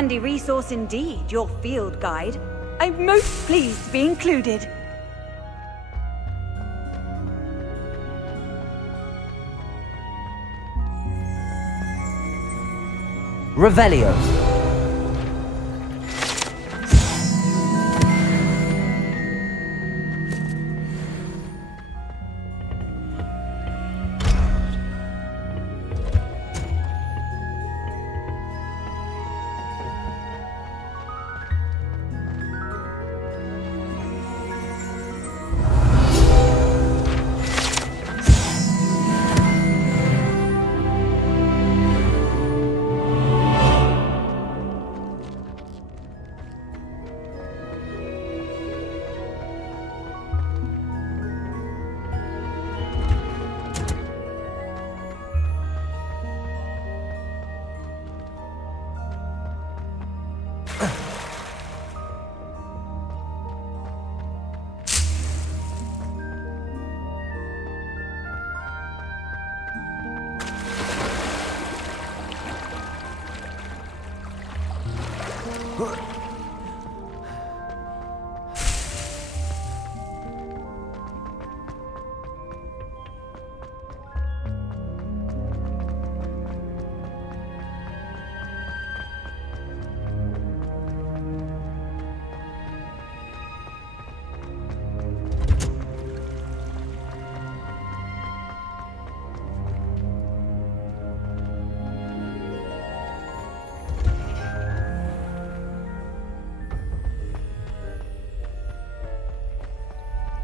handy resource indeed, your field guide. I'm most pleased to be included. Revelio.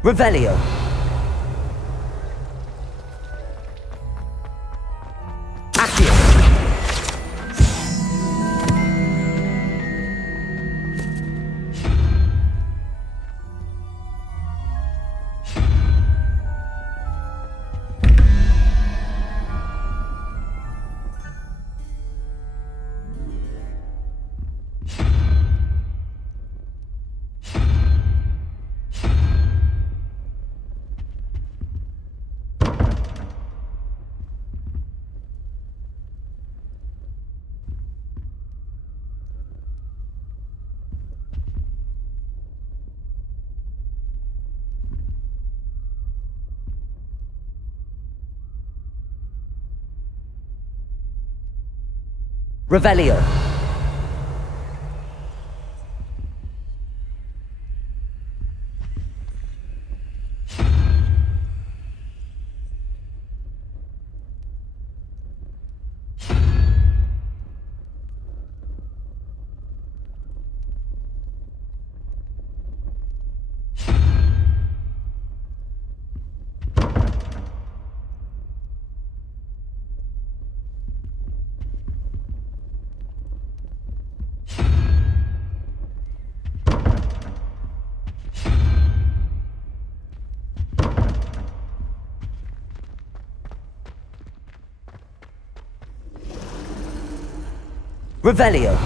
Revelio. Accio. Revelio. Revelio.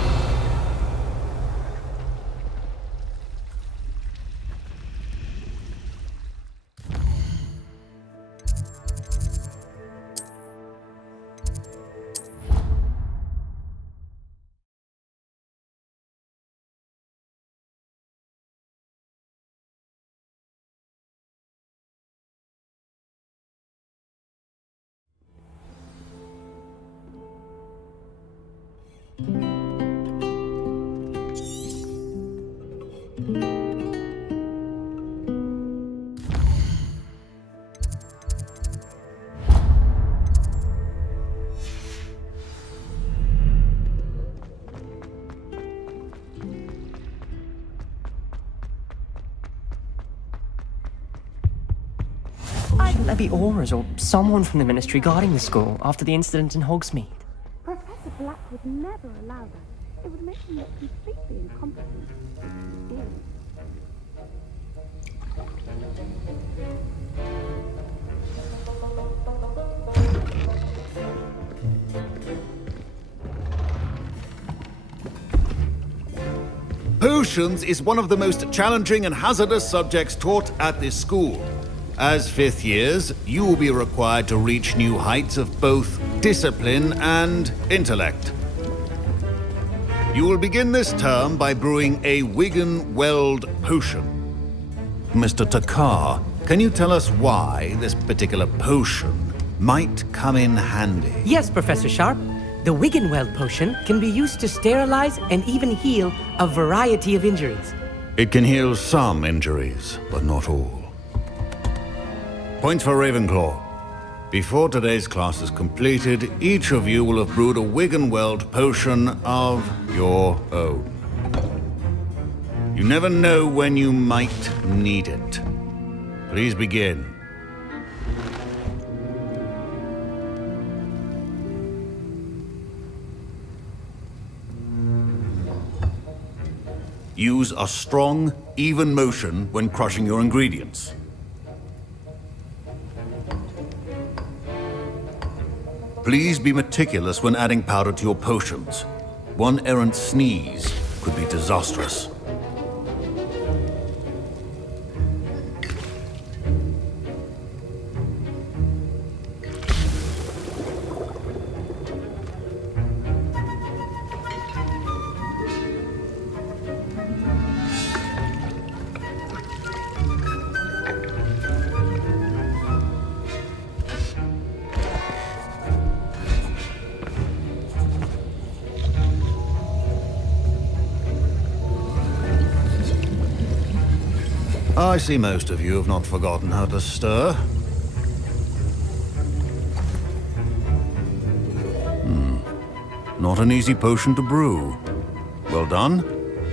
Shouldn't there be aurors or someone from the ministry guarding the school after the incident in Hogsmeade? Professor Black would never allow that. It would make him look completely incompetent. Potions is one of the most challenging and hazardous subjects taught at this school. As fifth years, you will be required to reach new heights of both discipline and intellect. You will begin this term by brewing a Wigan Weld potion. Mr. Takar, can you tell us why this particular potion might come in handy? Yes, Professor Sharp. The Wiggenweld potion can be used to sterilize and even heal a variety of injuries. It can heal some injuries, but not all. Points for Ravenclaw. Before today's class is completed, each of you will have brewed a Wiggenweld potion of your own. You never know when you might need it. Please begin. Use a strong, even motion when crushing your ingredients. Please be meticulous when adding powder to your potions. One errant sneeze could be disastrous. I see most of you have not forgotten how to stir. Not an easy potion to brew. Well done.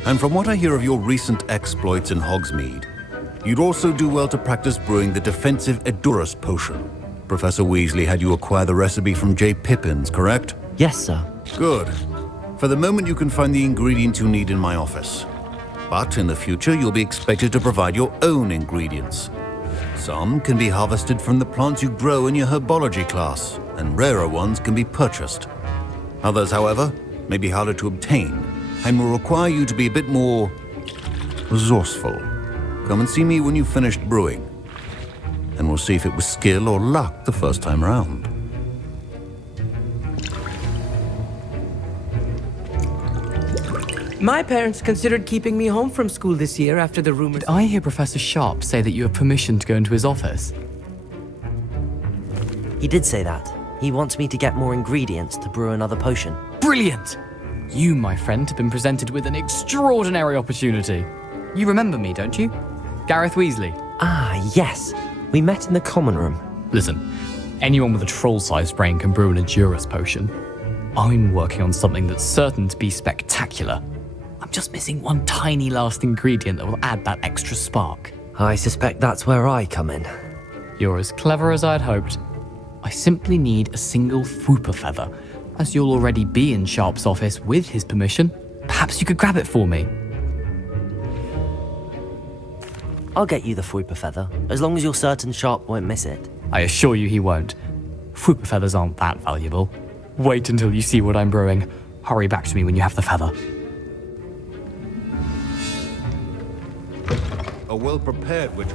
And from what I hear of your recent exploits in Hogsmeade, you'd also do well to practice brewing the defensive Edurus potion. Professor Weasley had you acquire the recipe from J. Pippins, correct? Yes, sir. Good. For the moment, you can find the ingredients you need in my office. But in the future, you'll be expected to provide your own ingredients. Some can be harvested from the plants you grow in your herbology class, and rarer ones can be purchased. Others, however, may be harder to obtain, and will require you to be a bit more resourceful. Come and see me when you've finished brewing, and we'll see if it was skill or luck the first time round. My parents considered keeping me home from school this year after the rumors. Did I hear Professor Sharp say that you have permission to go into his office? He did say that. He wants me to get more ingredients to brew another potion. Brilliant! You, my friend, have been presented with an extraordinary opportunity. You remember me, don't you? Gareth Weasley. Ah, yes. We met in the common room. Listen, anyone with a troll-sized brain can brew an Edurus potion. I'm working on something that's certain to be spectacular. I'm just missing one tiny last ingredient that will add that extra spark. I suspect that's where I come in. You're as clever as I'd hoped. I simply need a single Fwooper feather. As you'll already be in Sharp's office with his permission, perhaps you could grab it for me. I'll get you the Fwooper feather, as long as you're certain Sharp won't miss it. I assure you he won't. Fwooper feathers aren't that valuable. Wait until you see what I'm brewing. Hurry back to me when you have the feather. A well-prepared witch.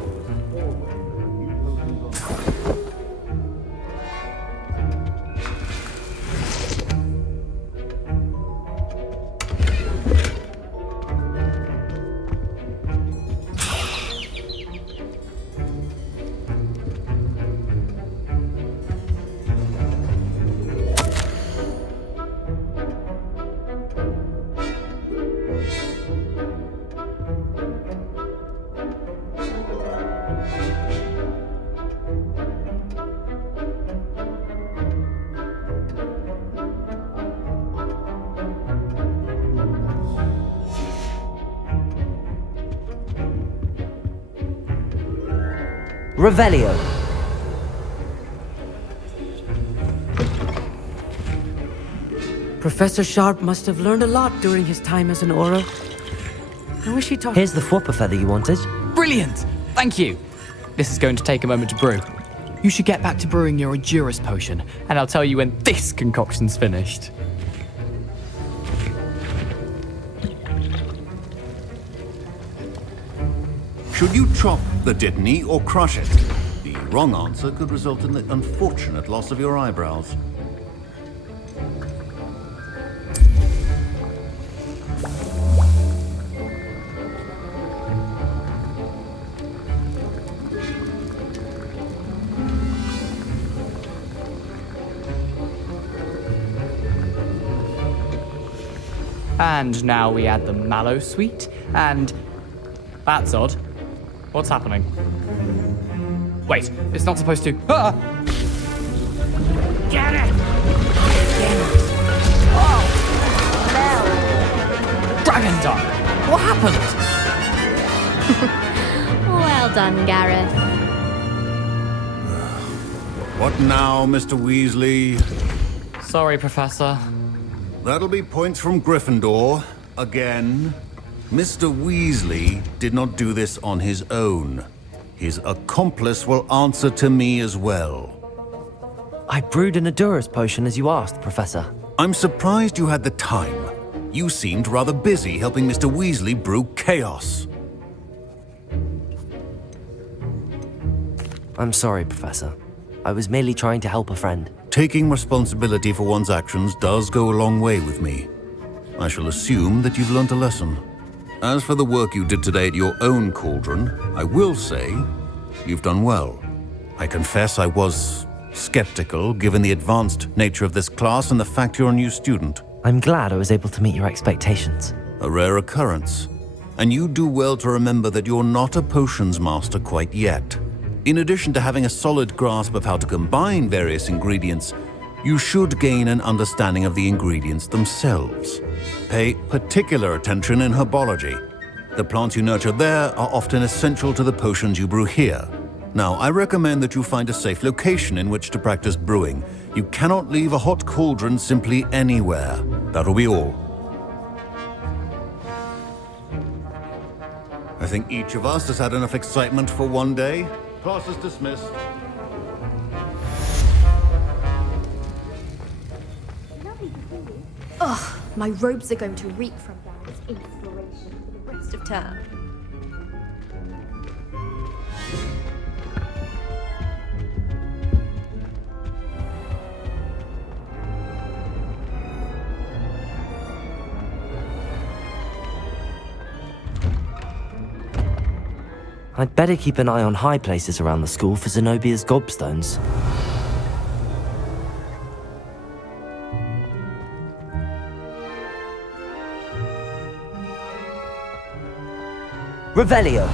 Revelio. Professor Sharp must have learned a lot during his time as an Auror. I wish he taught. Here's the Fwooper feather you wanted. Brilliant! Thank you! This is going to take a moment to brew. You should get back to brewing your Edurus potion, and I'll tell you when this concoction's finished. Should you chop the Dittany or crush it? The wrong answer could result in the unfortunate loss of your eyebrows. And now we add the mallow sweet, and... That's odd. What's happening? Wait, it's not supposed to... Ah! Get it! Dragon Dog! What happened? Well done, Gareth. What now, Mr. Weasley? Sorry, Professor. That'll be points from Gryffindor. Again. Mr. Weasley did not do this on his own. His accomplice will answer to me as well. I brewed an Adurus potion as you asked, Professor. I'm surprised you had the time. You seemed rather busy helping Mr. Weasley brew chaos. I'm sorry, Professor. I was merely trying to help a friend. Taking responsibility for one's actions does go a long way with me. I shall assume that you've learnt a lesson. As for the work you did today at your own cauldron, I will say you've done well. I confess I was skeptical given the advanced nature of this class and the fact you're a new student. I'm glad I was able to meet your expectations. A rare occurrence. And you do well to remember that you're not a potions master quite yet. In addition to having a solid grasp of how to combine various ingredients, you should gain an understanding of the ingredients themselves. Pay particular attention in herbology. The plants you nurture there are often essential to the potions you brew here. Now, I recommend that you find a safe location in which to practice brewing. You cannot leave a hot cauldron simply anywhere. That'll be all. I think each of us has had enough excitement for one day. Class is dismissed. Ugh, my robes are going to reek from Darren's inspiration for the rest of term. I'd better keep an eye on high places around the school for Zenobia's gobstones. Revelio!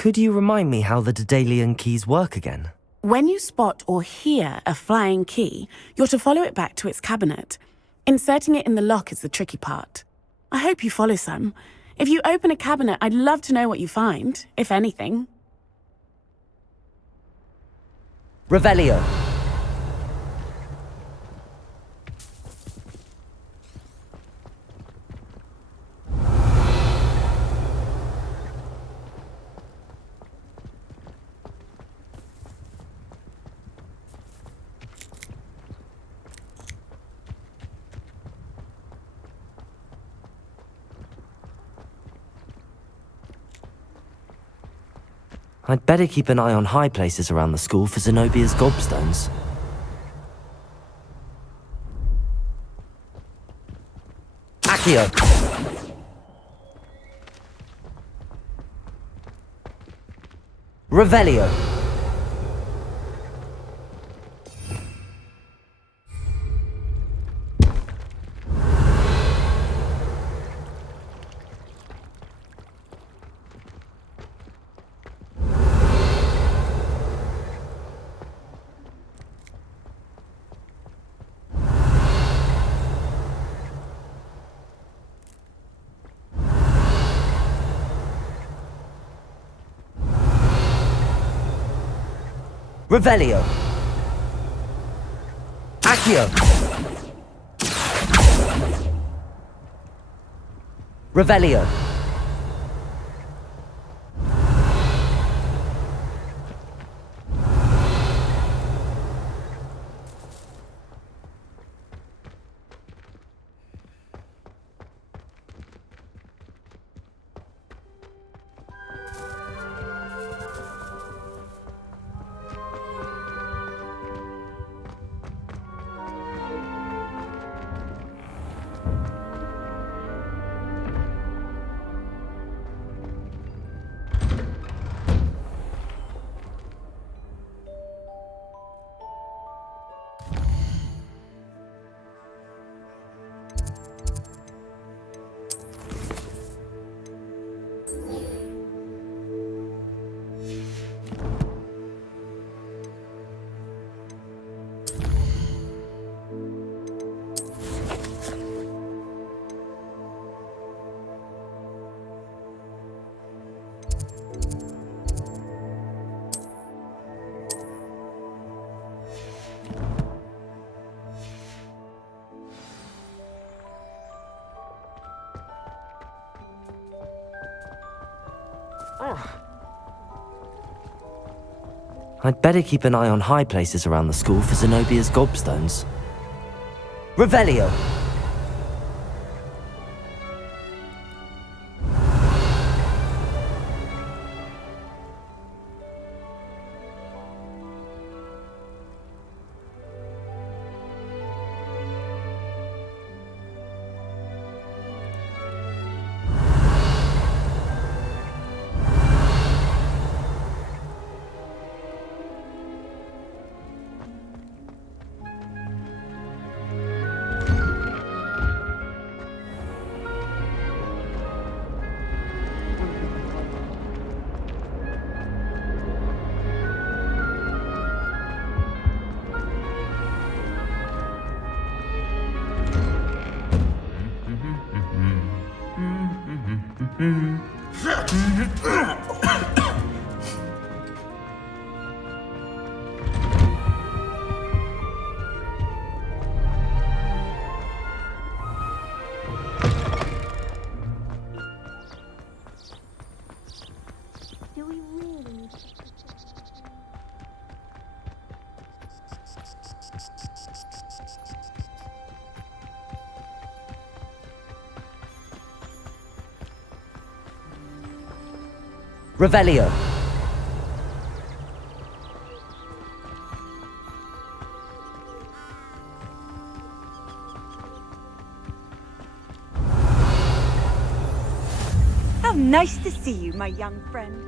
Could you remind me how the Daedalian keys work again? When you spot or hear a flying key, you're to follow it back to its cabinet. Inserting it in the lock is the tricky part. I hope you follow some. If you open a cabinet, I'd love to know what you find, if anything. Revelio! I'd better keep an eye on high places around the school for Zenobia's gobstones. Accio! Revelio! Revelio! Accio! Revelio! I'd better keep an eye on high places around the school for Zenobia's gobstones. Revelio! Do we really need to... Revelio! How nice to see you, my young friend.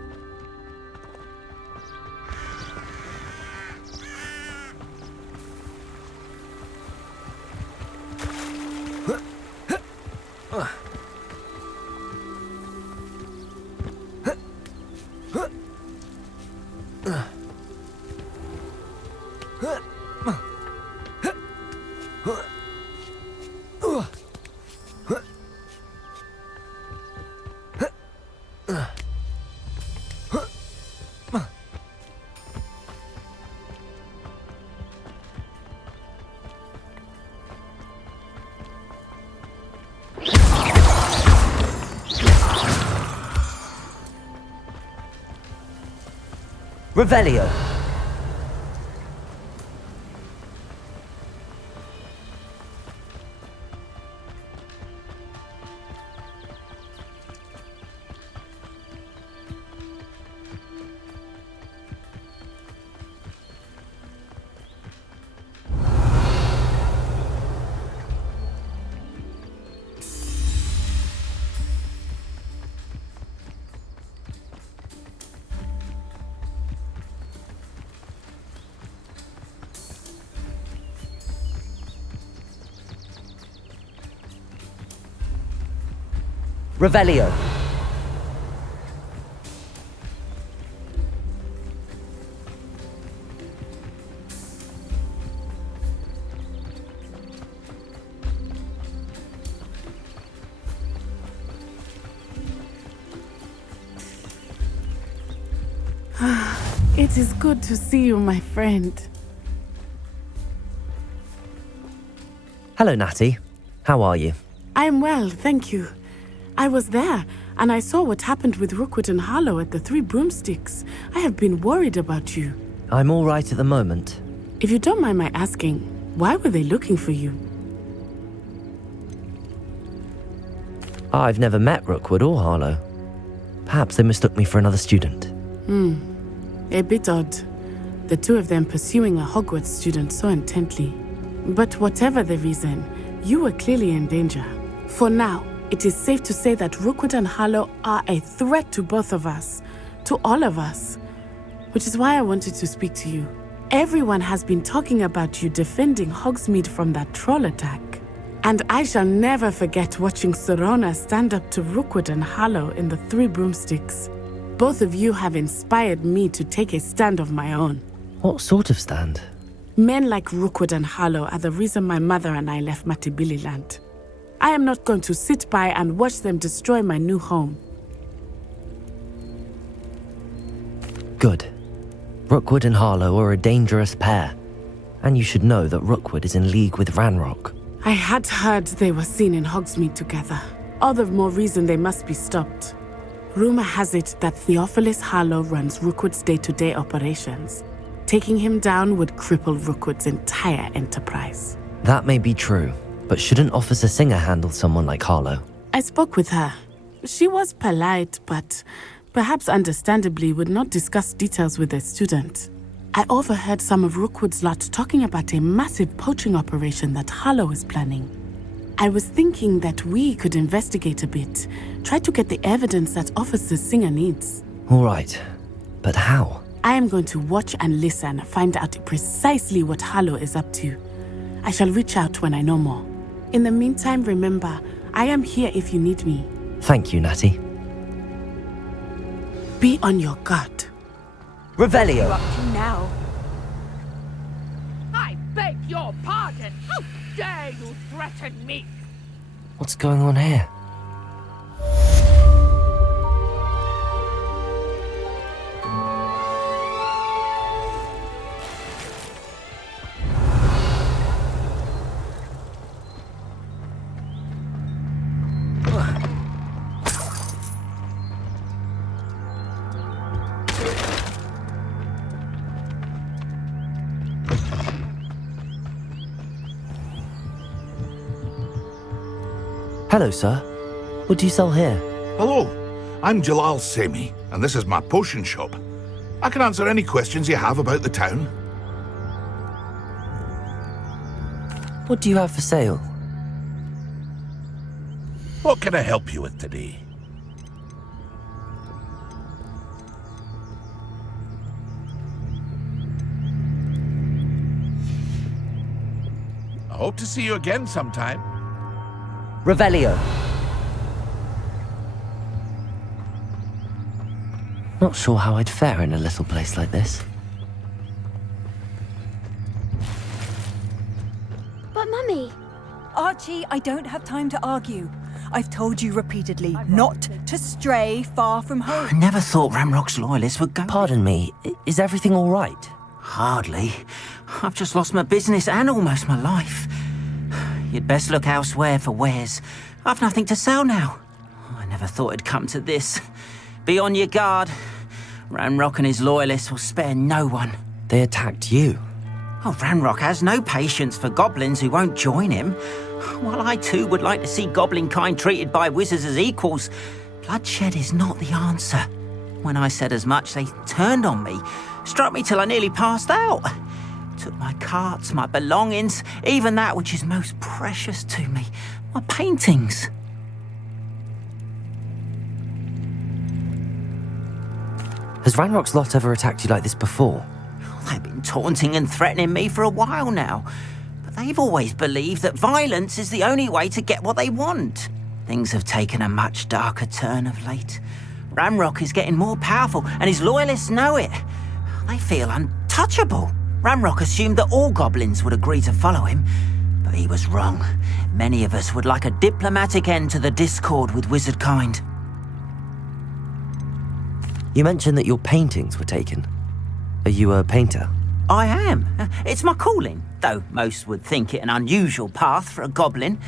Revelio! Revelio! It is good to see you, my friend. Hello, Natty. How are you? I'm well, thank you. I was there, and I saw what happened with Rookwood and Harlow at the Three Broomsticks. I have been worried about you. I'm all right at the moment. If you don't mind my asking, why were they looking for you? I've never met Rookwood or Harlow. Perhaps they mistook me for another student. A bit odd. The two of them pursuing a Hogwarts student so intently. But whatever the reason, you were clearly in danger. For now, it is safe to say that Rookwood and Harlow are a threat to both of us, to all of us. Which is why I wanted to speak to you. Everyone has been talking about you defending Hogsmeade from that troll attack. And I shall never forget watching Sorona stand up to Rookwood and Harlow in the Three Broomsticks. Both of you have inspired me to take a stand of my own. What sort of stand? Men like Rookwood and Harlow are the reason my mother and I left Matibili land. I am not going to sit by and watch them destroy my new home. Good. Rookwood and Harlow are a dangerous pair. And you should know that Rookwood is in league with Ranrock. I had heard they were seen in Hogsmeade together. All the more reason they must be stopped. Rumor has it that Theophilus Harlow runs Rookwood's day-to-day operations. Taking him down would cripple Rookwood's entire enterprise. That may be true, but shouldn't Officer Singer handle someone like Harlow? I spoke with her. She was polite, but perhaps understandably would not discuss details with a student. I overheard some of Rookwood's lot talking about a massive poaching operation that Harlow is planning. I was thinking that we could investigate a bit, try to get the evidence that Officer Singer needs. All right, but how? I am going to watch and listen, find out precisely what Harlow is up to. I shall reach out when I know more. In the meantime, remember, I am here if you need me. Thank you, Natty. Be on your guard. Revelio! Up to now. I beg your pardon! How dare you threaten me? What's going on here? Hello, sir. What do you sell here? Hello, I'm Jalal Semi, and this is my potion shop. I can answer any questions you have about the town. What do you have for sale? What can I help you with today? I hope to see you again sometime. Revelio. Not sure how I'd fare in a little place like this. But Mummy, Archie, I don't have time to argue. I've told you repeatedly not to stray far from home. I never thought Ramrock's loyalists would go. Pardon me, is everything all right? Hardly. I've just lost my business and almost my life. You'd best look elsewhere for wares. I've nothing to sell now. I never thought it'd come to this. Be on your guard. Ramrock and his loyalists will spare no one. They attacked you. Oh, Ramrock has no patience for goblins who won't join him. While I too would like to see goblin kind treated by wizards as equals, bloodshed is not the answer. When I said as much, they turned on me, struck me till I nearly passed out. Took my carts, my belongings, even that which is most precious to me, my paintings. Has Ranrock's lot ever attacked you like this before? They've been taunting and threatening me for a while now, but they've always believed that violence is the only way to get what they want. Things have taken a much darker turn of late. Ramrock is getting more powerful, and his loyalists know it. They feel untouchable. Ramrock assumed that all goblins would agree to follow him, but he was wrong. Many of us would like a diplomatic end to the discord with wizard kind. You mentioned that your paintings were taken. Are you a painter? I am. It's my calling, though most would think it an unusual path for a goblin.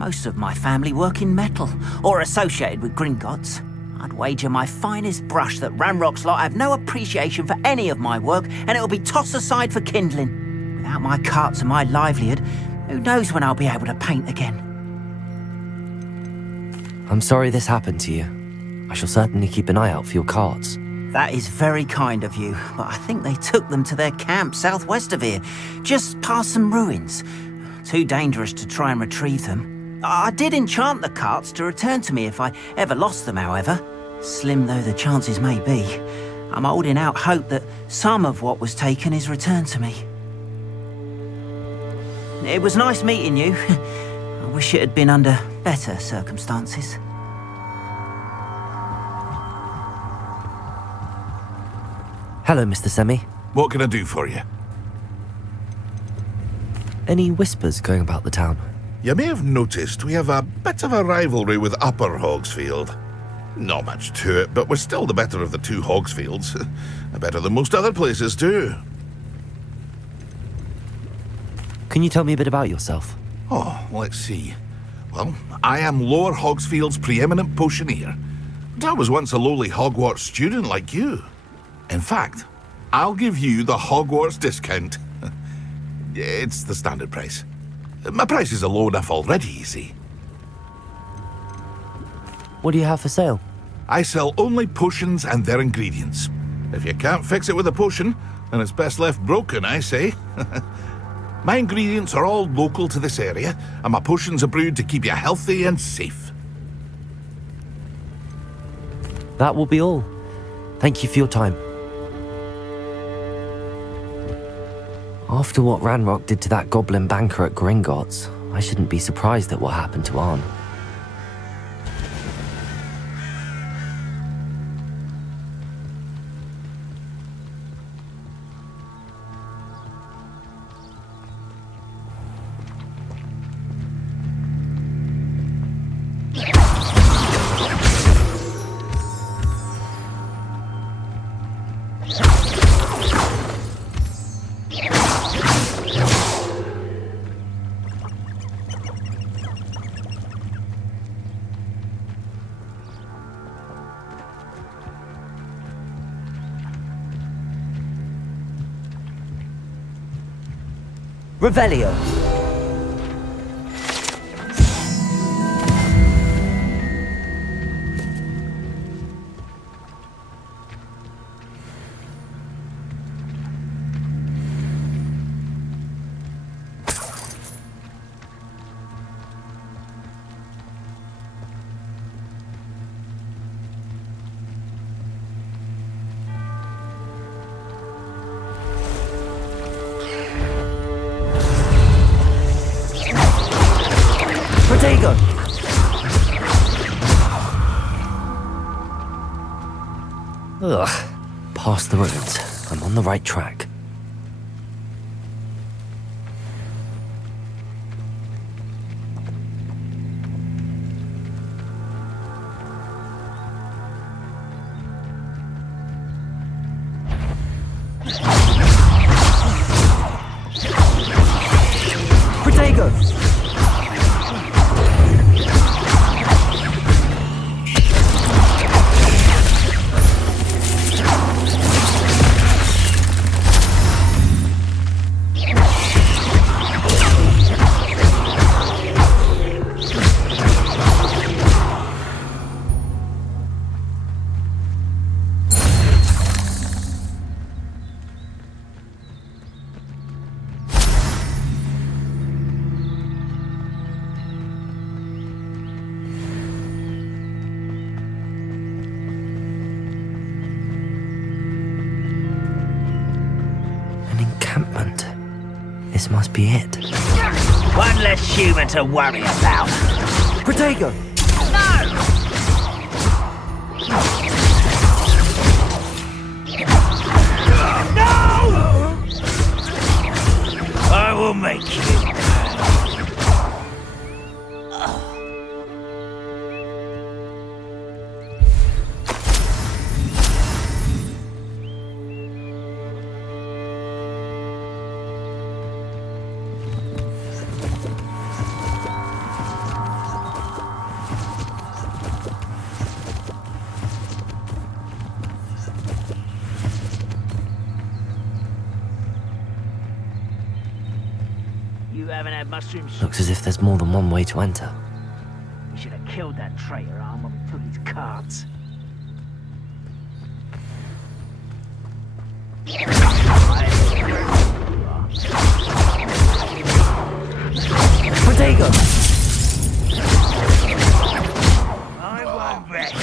Most of my family work in metal, or associated with Gringotts. I'd wager my finest brush that Ramrock's lot have no appreciation for any of my work, and it'll be tossed aside for kindling. Without my carts and my livelihood, who knows when I'll be able to paint again? I'm sorry this happened to you. I shall certainly keep an eye out for your carts. That is very kind of you, but I think they took them to their camp southwest of here, just past some ruins. Too dangerous to try and retrieve them. I did enchant the carts to return to me if I ever lost them, however. Slim though the chances may be, I'm holding out hope that some of what was taken is returned to me. It was nice meeting you. I wish it had been under better circumstances. Hello, Mr. Semi. What can I do for you? Any whispers going about the town? You may have noticed we have a bit of a rivalry with Upper Hogsfield. Not much to it, but we're still the better of the two Hogsfields. Better than most other places, too. Can you tell me a bit about yourself? Oh, let's see. Well, I am Lower Hogsfield's preeminent potioneer. And I was once a lowly Hogwarts student like you. In fact, I'll give you the Hogwarts discount. It's the standard price. My prices are low enough already, you see. What do you have for sale? I sell only potions and their ingredients. If you can't fix it with a potion, then it's best left broken, I say. My ingredients are all local to this area, and my potions are brewed to keep you healthy and safe. That will be all. Thank you for your time. After what Ranrock did to that goblin banker at Gringotts, I shouldn't be surprised at what happened to Arn. Revelio. Protego! Ugh. Past the ruins. I'm on the right track. Protego! This must be it. One less human to worry about. Protego! No! I will make you. You haven't had mushrooms. Looks as if there's more than one way to enter. We should have killed that traitor arm when we took his cards. Protego! I won't rest.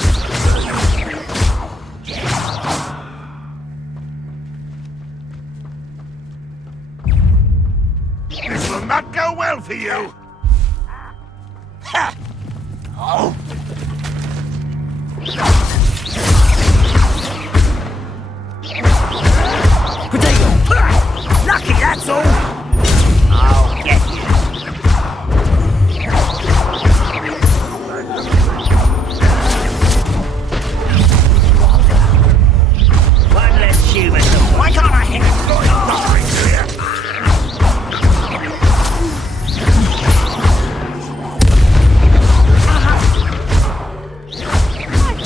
This will not go well for you! Ha! Oh! Protego! Lucky, that's all! I'll get you. One less human. Why can't I hit him?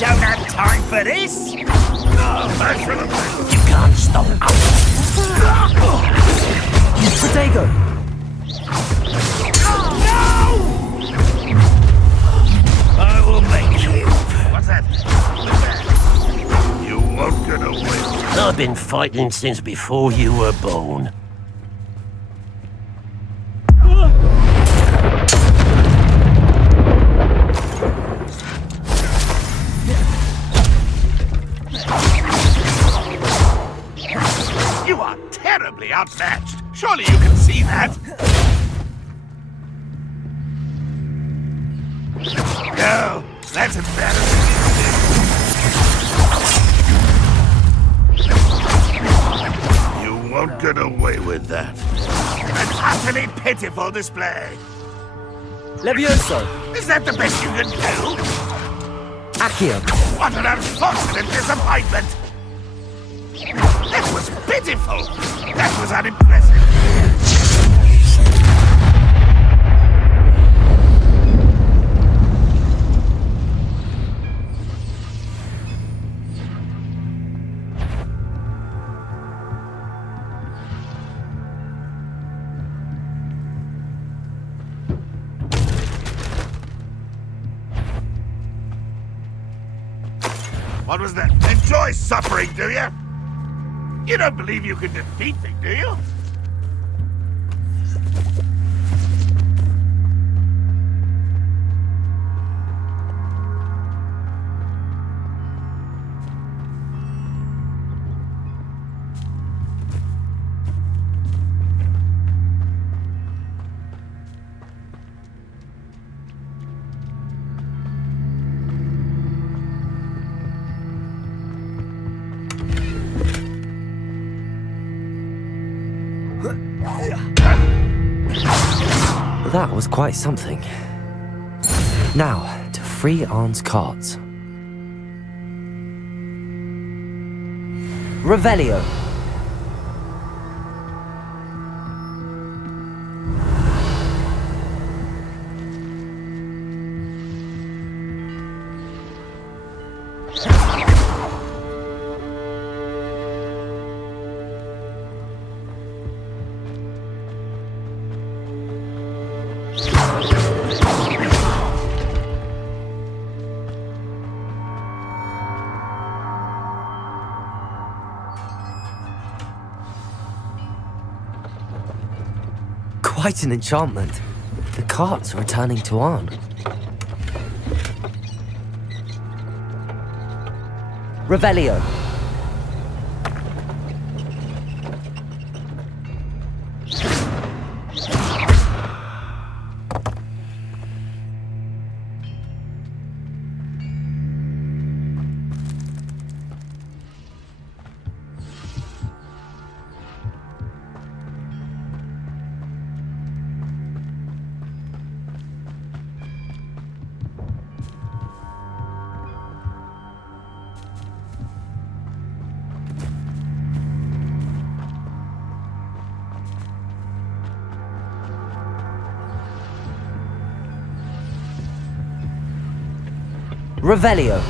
I don't have time for this! No, that's for the You can't stop us! Dago! I will make you. What's that? You won't get away. I've been fighting since before you were born. You are terribly outmatched. Surely you can see that. No, that's embarrassing. You won't get away with that. An utterly pitiful display. Levioso! Is that the best you can do? Accio! What an unfortunate disappointment! That was pitiful! That was unimpressive! What was that? Enjoy suffering, do you? You don't believe you can defeat me, do you? That was quite something. Now, to free Arn's carts. Revelio! Quite an enchantment. The carts are returning to Arn. Revelio. Revelio.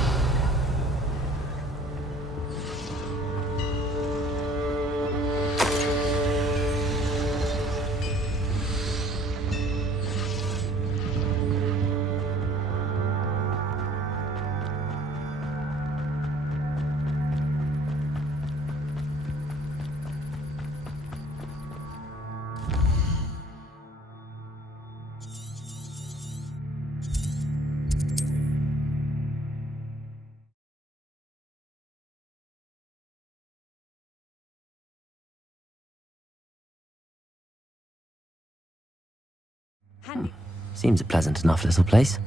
Seems a pleasant enough little place.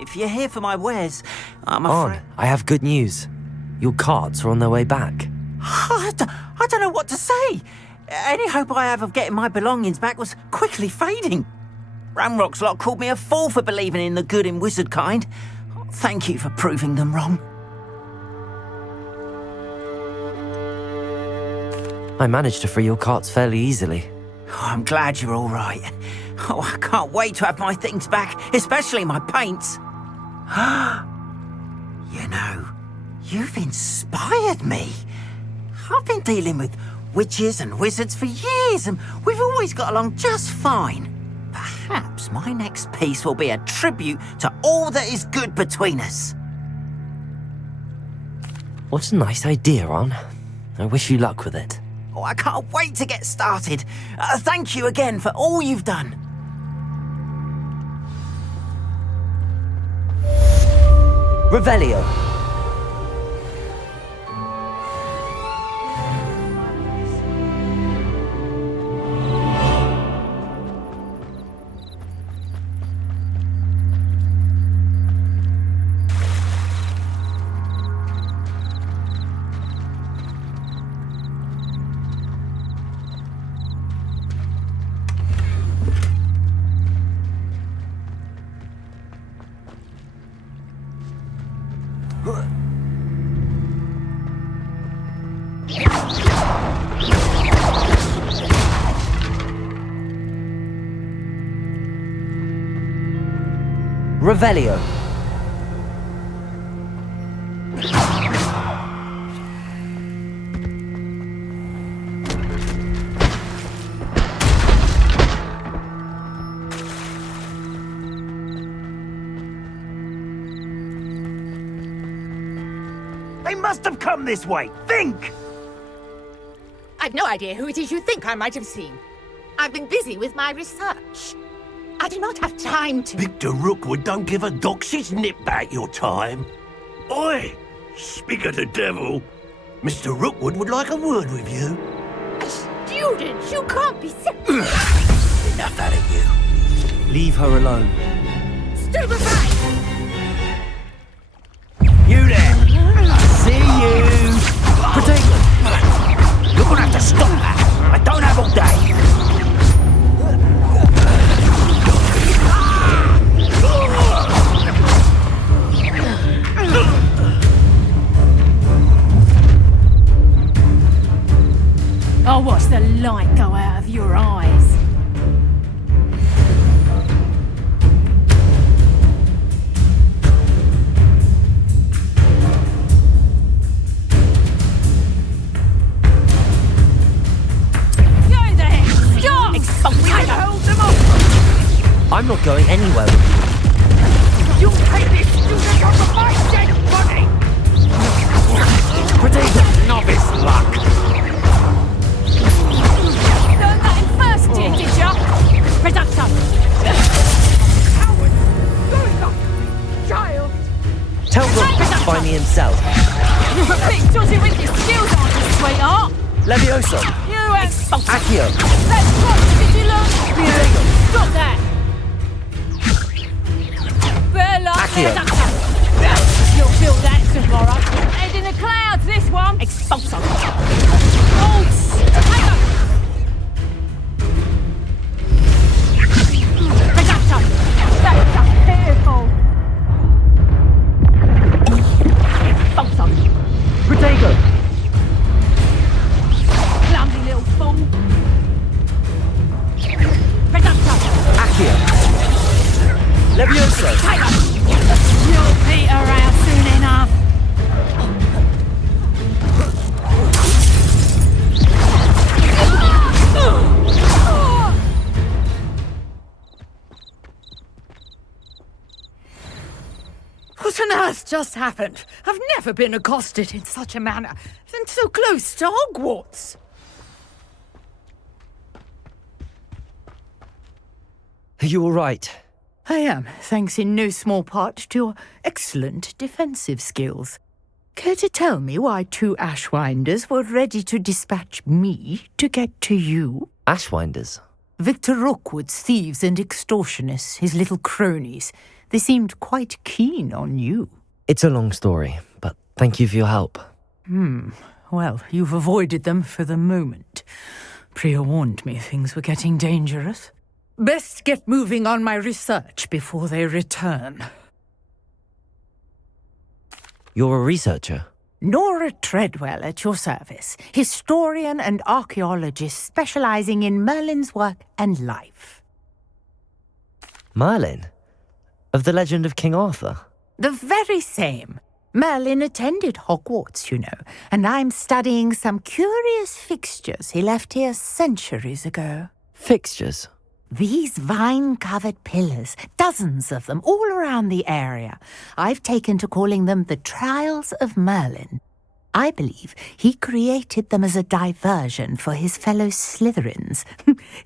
If you're here for my wares, I'm Arn, I have good news. Your carts are on their way back. I don't know what to say. Any hope I have of getting my belongings back was quickly fading. Ramrock's lot called me a fool for believing in the good in wizard kind. Thank you for proving them wrong. I managed to free your carts fairly easily. Oh, I'm glad you're all right. Oh, I can't wait to have my things back, especially my paints. You know, you've inspired me. I've been dealing with witches and wizards for years, and we've always got along just fine. Perhaps my next piece will be a tribute to all that is good between us. What a nice idea, Ron. I wish you luck with it. Oh, I can't wait to get started. Thank you again for all you've done. Revelio. Revelio. They must have come this way. Think! I've no idea who it is you think I might have seen. I've been busy with my research. I do not have time to... Victor Rookwood don't give a doxy's nip back your time. Oi! Speak of the devil. Mr. Rookwood would like a word with you. A student? You can't be serious. Enough out of you. Leave her alone. Stupefy! You there! I see you! Protect them! You're gonna have to stop that! I don't have all day! I'll watch the light go out of your eyes. Go there! Stop! Hold them off! I'm not going anywhere. You take this student off of my dead body! Protect them. Novice luck! Learn that in first year, did ya? Reducto! Coward! Going up! Child! Tell Rook to find me himself. You're a bit dodgy with your skills, aren't you, sweetheart? Levioso. You and... Accio. Let's talk, did you learn? Stop that! Bella! Accio. Reducto! You'll feel that tomorrow. Head in the clouds, this one! Expulso! Hold! Potato! Reducto! That's just pitiful! Expulso! Protego. Clumsy little fool! Reducto! Accio. Levioso. Potato! You'll peter out soon enough! What on earth just happened? I've never been accosted in such a manner, and so close to Hogwarts. Are you all right? I am, thanks in no small part to your excellent defensive skills. Care to tell me why two Ashwinders were ready to dispatch me to get to you? Ashwinders? Victor Rookwood's thieves and extortionists, his little cronies. They seemed quite keen on you. It's a long story, but thank you for your help. Well, you've avoided them for the moment. Priya warned me things were getting dangerous. Best get moving on my research before they return. You're a researcher? Nora Treadwell at your service, historian and archaeologist specializing in Merlin's work and life. Merlin? Of the legend of King Arthur? The very same. Merlin attended Hogwarts, you know, and I'm studying some curious fixtures he left here centuries ago. Fixtures? These vine-covered pillars, dozens of them, all around the area. I've taken to calling them the Trials of Merlin. I believe he created them as a diversion for his fellow Slytherins.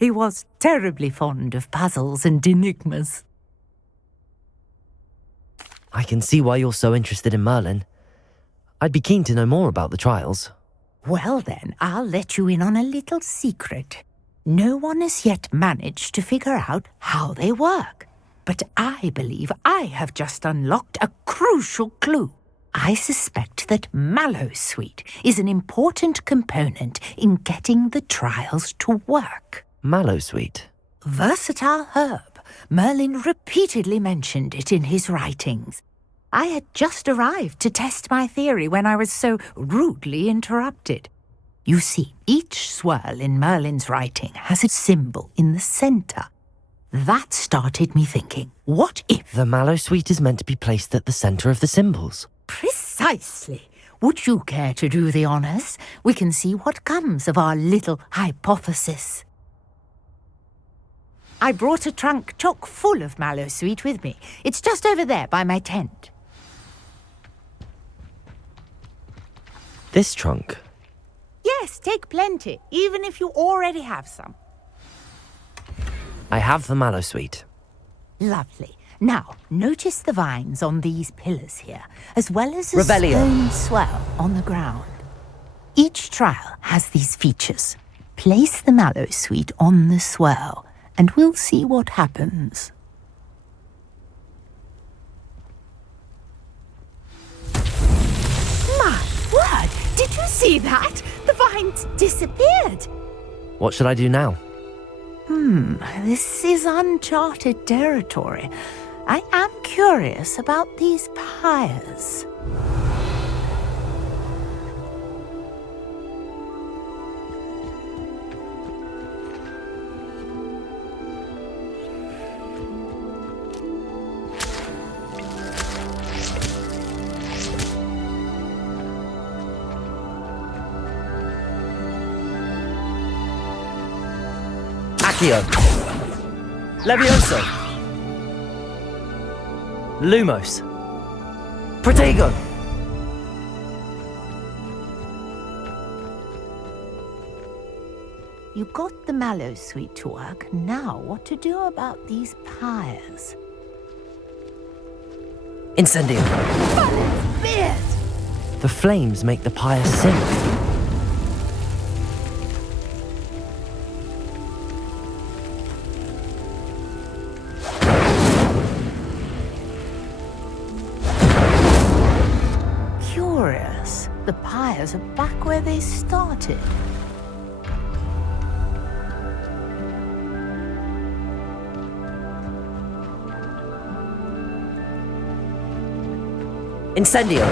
He was terribly fond of puzzles and enigmas. I can see why you're so interested in Merlin. I'd be keen to know more about the trials. Well then, I'll let you in on a little secret. No one has yet managed to figure out how they work. But I believe I have just unlocked a crucial clue. I suspect that Mallowsweet is an important component in getting the trials to work. Mallowsweet? Versatile herb. Merlin repeatedly mentioned it in his writings. I had just arrived to test my theory when I was so rudely interrupted. You see, each swirl in Merlin's writing has a symbol in the center. That started me thinking, what if... The Mallowsweet is meant to be placed at the center of the symbols. Precisely. Would you care to do the honors? We can see what comes of our little hypothesis. I brought a trunk chock full of Mallowsweet with me. It's just over there by my tent. This trunk? Yes, take plenty, even if you already have some. I have the Mallowsweet. Lovely. Now, notice the vines on these pillars here, as well as a Revelio. stone swell on the ground. Each trial has these features. Place the Mallowsweet on the swell, and we'll see what happens. My word! Did you see that? The vines disappeared. What should I do now? This is uncharted territory. I am curious about these pyres. Accio. Levioso. Lumos. Protego. You got the Mallowsweet to work. Now what to do about these pyres? Incendio. Beard! The flames make the pyre sink. Curious. The pyres are back where they started. Incendio.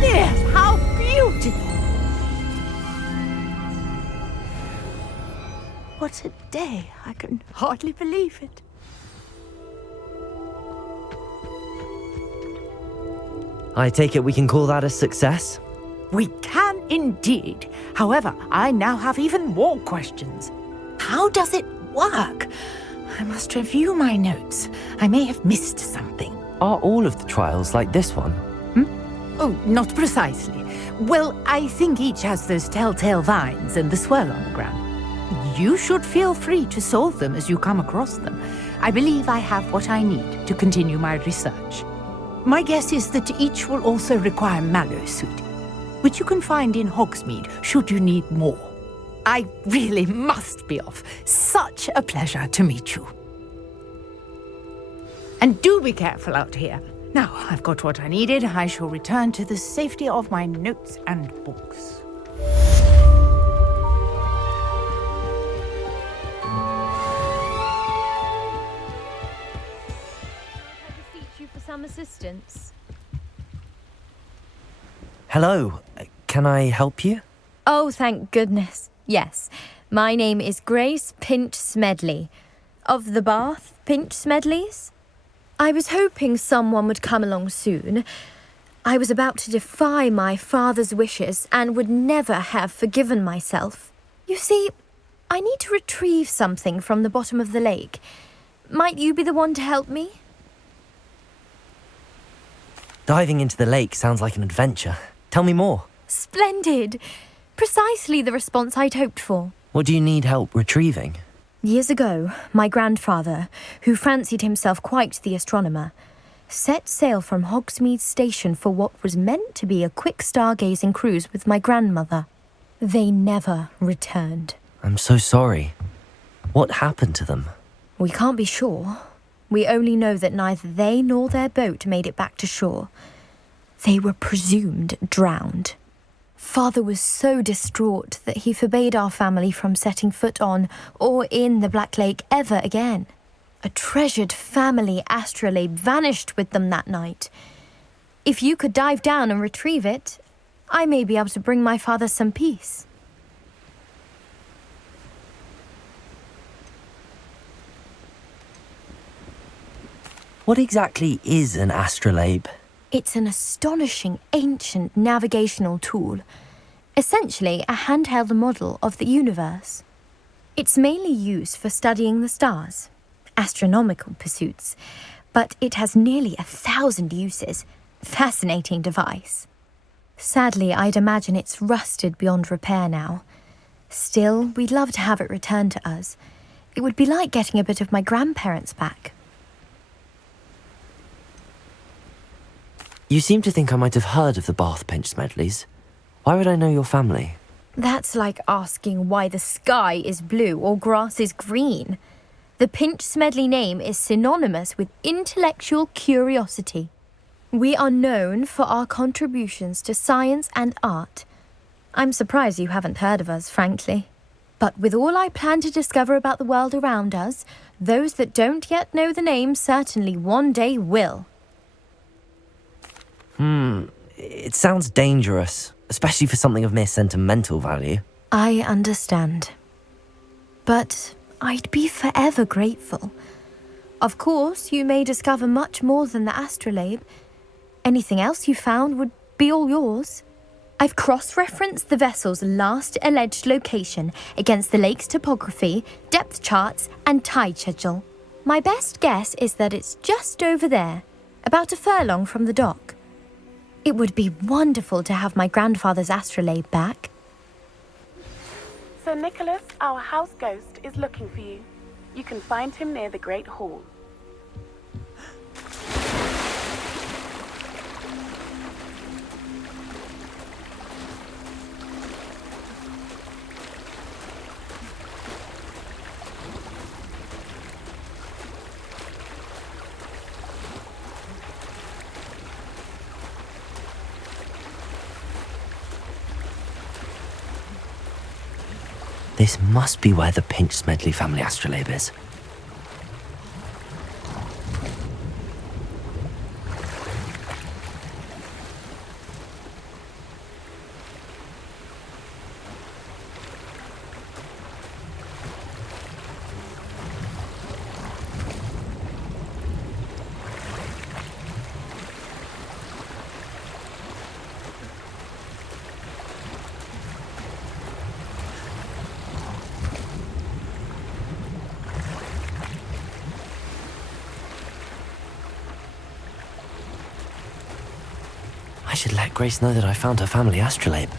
Yes, how beautiful! What a day. I can hardly believe it. I take it we can call that a success? We can indeed. However, I now have even more questions. How does it work? I must review my notes. I may have missed something. Are all of the trials like this one? Oh, not precisely. Well, I think each has those telltale vines and the swirl on the ground. You should feel free to solve them as you come across them. I believe I have what I need to continue my research. My guess is that each will also require Mallowsweet, which you can find in Hogsmeade should you need more. I really must be off. Such a pleasure to meet you. And do be careful out here. Now, I've got what I needed. I shall return to the safety of my notes and books. I beseech you for some assistance. Hello, can I help you? Oh, thank goodness. Yes. My name is Grace Pinch Smedley. Of the Bath Pinch Smedleys? I was hoping someone would come along soon. I was about to defy my father's wishes and would never have forgiven myself. You see, I need to retrieve something from the bottom of the lake. Might you be the one to help me? Diving into the lake sounds like an adventure. Tell me more. Splendid! Precisely the response I'd hoped for. What do you need help retrieving? Years ago, my grandfather, who fancied himself quite the astronomer, set sail from Hogsmeade Station for what was meant to be a quick stargazing cruise with my grandmother. They never returned. I'm so sorry. What happened to them? We can't be sure. We only know that neither they nor their boat made it back to shore. They were presumed drowned. Father was so distraught that he forbade our family from setting foot on or in the Black Lake ever again. A treasured family astrolabe vanished with them that night. If you could dive down and retrieve it, I may be able to bring my father some peace. What exactly is an astrolabe? It's an astonishing ancient navigational tool, essentially a handheld model of the universe. It's mainly used for studying the stars, astronomical pursuits, but it has nearly 1,000 uses. Fascinating device. Sadly, I'd imagine it's rusted beyond repair now. Still, we'd love to have it returned to us. It would be like getting a bit of my grandparents back. You seem to think I might have heard of the Bath Pinch Smedleys. Why would I know your family? That's like asking why the sky is blue or grass is green. The Pinch Smedley name is synonymous with intellectual curiosity. We are known for our contributions to science and art. I'm surprised you haven't heard of us, frankly. But with all I plan to discover about the world around us, those that don't yet know the name certainly one day will. It sounds dangerous, especially for something of mere sentimental value. I understand. But I'd be forever grateful. Of course, you may discover much more than the astrolabe. Anything else you found would be all yours. I've cross-referenced the vessel's last alleged location against the lake's topography, depth charts, and tide schedule. My best guess is that it's just over there, about a furlong from the dock. It would be wonderful to have my grandfather's astrolabe back. Sir Nicholas, our house ghost, is looking for you. You can find him near the Great Hall. This must be where the Pinch Smedley family astrolabe is. I should let Grace know that I found her family astrolabe.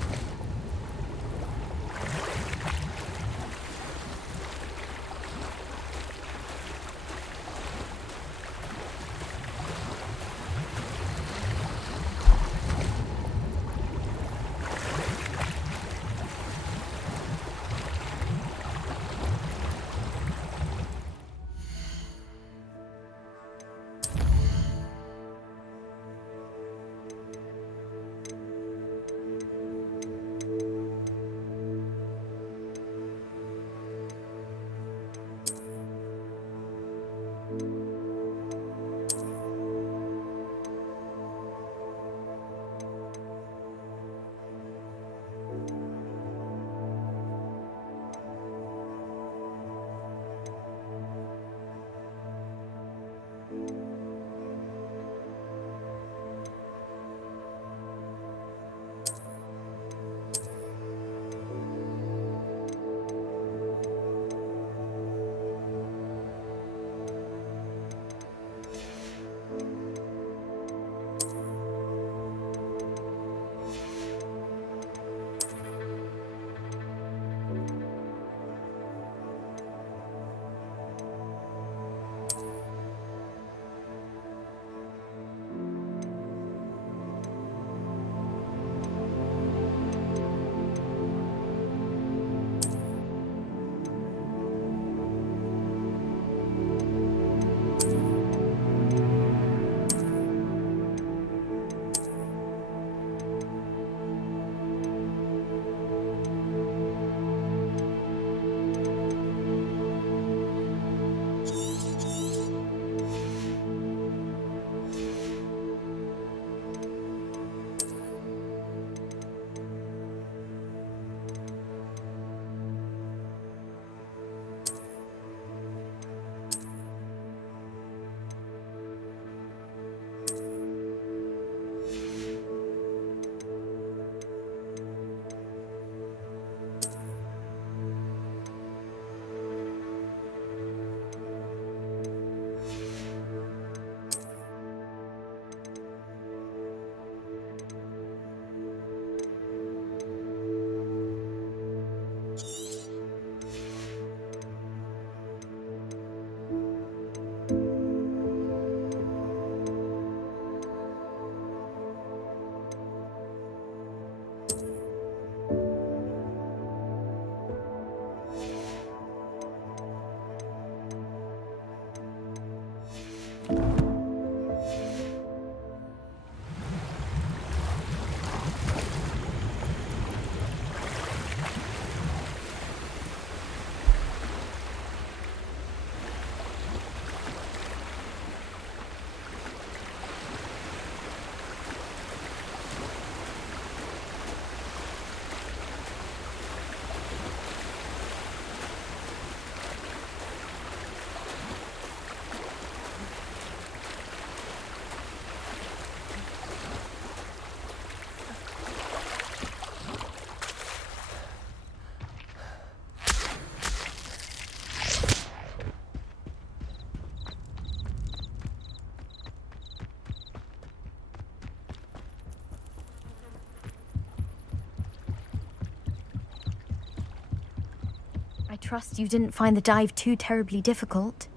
trust you didn't find the dive too terribly difficult.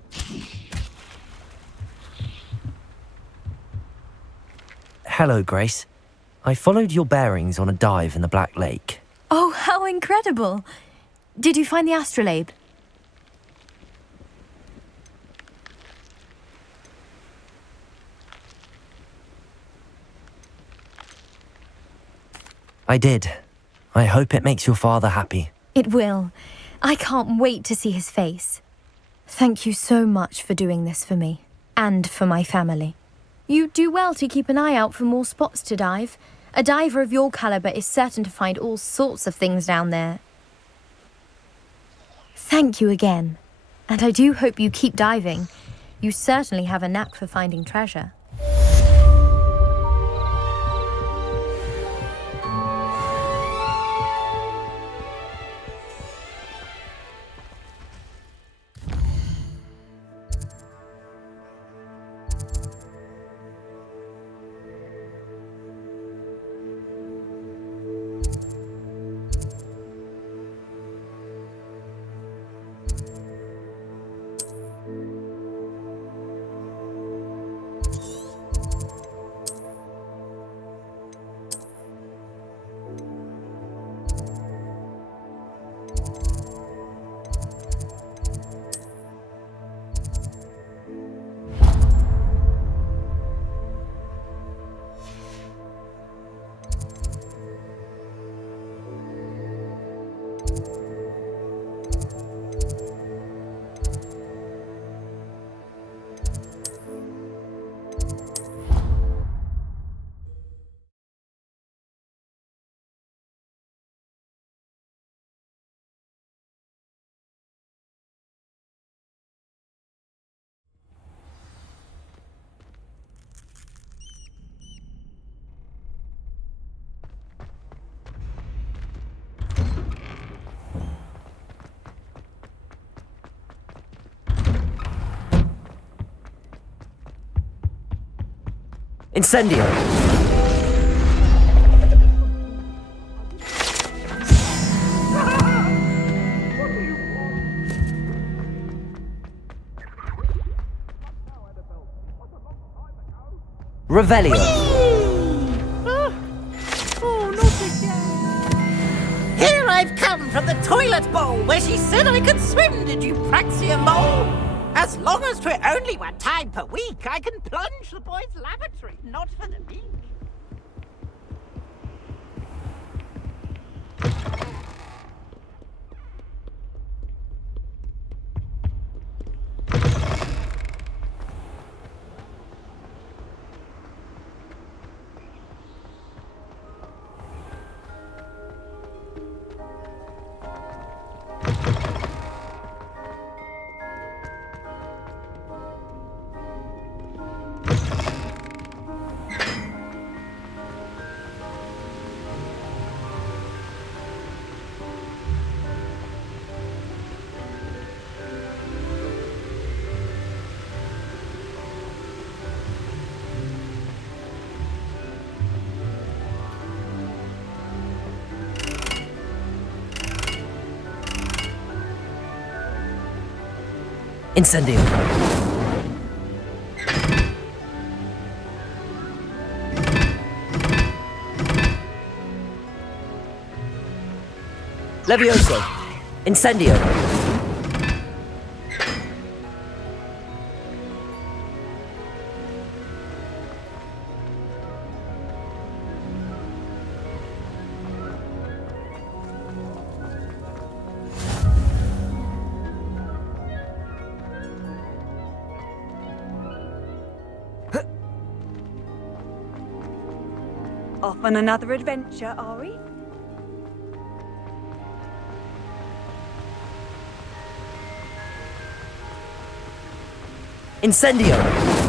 Hello, Grace. I followed your bearings on a dive in the Black Lake. Oh, how incredible! Did you find the astrolabe? I did. I hope it makes your father happy. It will. I can't wait to see his face. Thank you so much for doing this for me, and for my family. You do well to keep an eye out for more spots to dive. A diver of your caliber is certain to find all sorts of things down there. Thank you again. And I do hope you keep diving. You certainly have a knack for finding treasure. Incendio! Revelio! Here I've come from the toilet bowl where she said I could swim, did you praxia mole? As long as 'twere only 1 time per week, I can plunge the boys' lavatory, not for the meek. Incendio! Levioso! Incendio! Off on another adventure, are we? Incendio!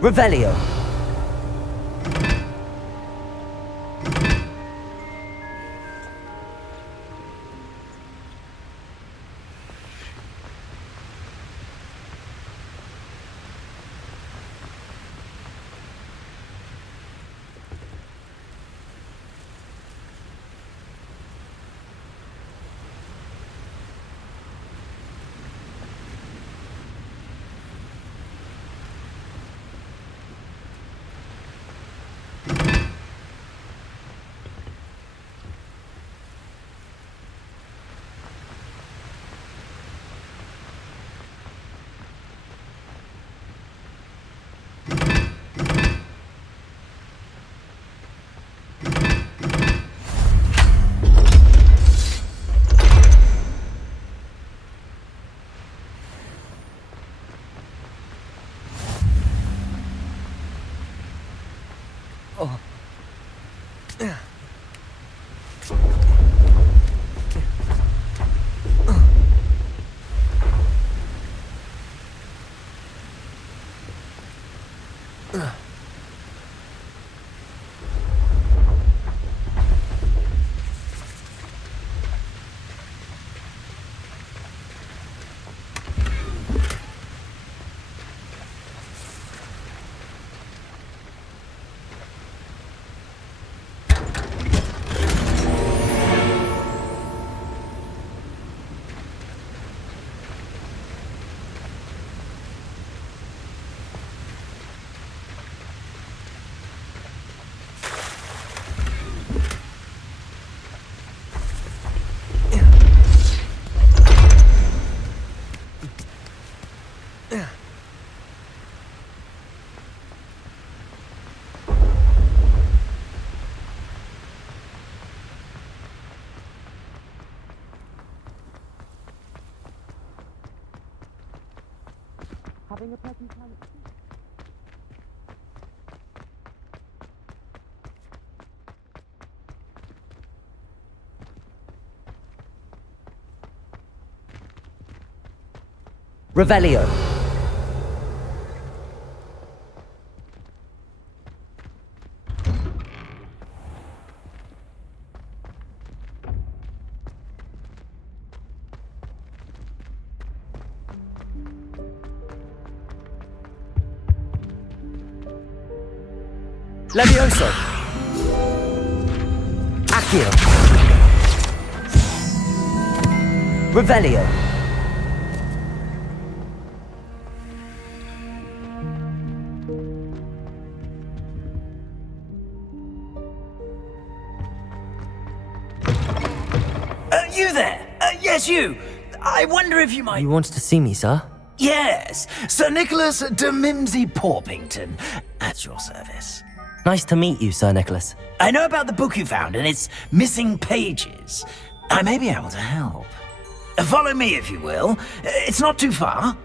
Revelio. Having a pleasant time at sea. Revelio. Levioso. Accio. Revelio. You there? Yes, you. I wonder if you might... You wanted to see me, sir? Yes, Sir Nicholas de Mimsy Porpington, at your service. Nice to meet you, Sir Nicholas. I know about the book you found and its missing pages. I may be able to help. Follow me, if you will. It's not too far.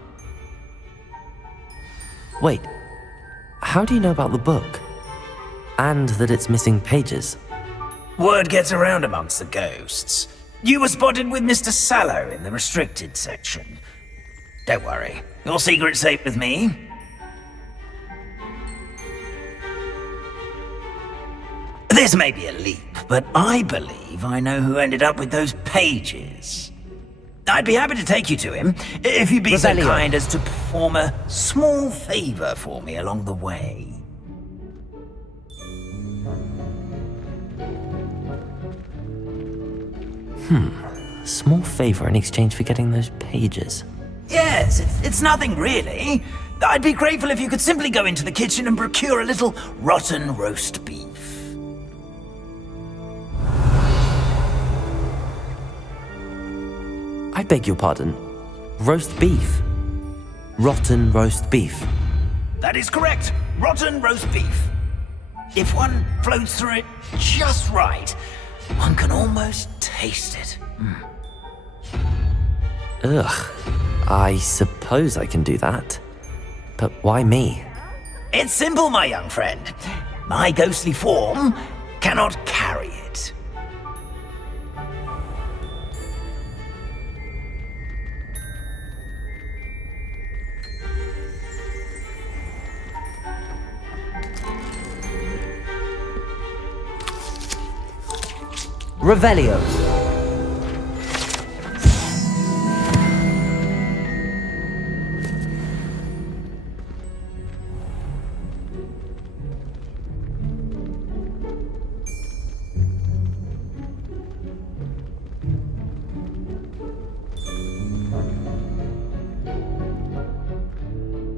Wait, how do you know about the book? And that it's missing pages? Word gets around amongst the ghosts. You were spotted with Mr. Sallow in the restricted section. Don't worry, your secret's safe with me. This may be a leap, but I believe I know who ended up with those pages. I'd be happy to take you to him, if you'd be so kind as to perform a small favor for me along the way. Small favor in exchange for getting those pages. Yes, it's nothing really. I'd be grateful if you could simply go into the kitchen and procure a little rotten roast beef. I beg your pardon. Roast beef. Rotten roast beef. That is correct. Rotten roast beef. If one floats through it just right, one can almost taste it. Ugh. I suppose I can do that. But why me? It's simple, my young friend. My ghostly form cannot carry it. Revelio.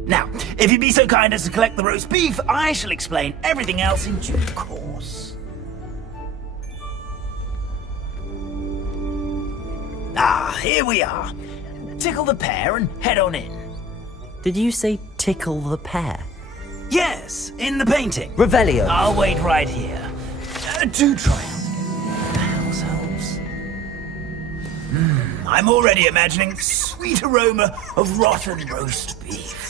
Now, if you'd be so kind as to collect the roast beef, I shall explain everything else in due course. Ah, here we are. Tickle the pear and head on in. Did you say tickle the pear? Yes, in the painting. Revelio. I'll wait right here. Do try not to get the house elves. I'm already imagining the sweet aroma of rotten roast beef.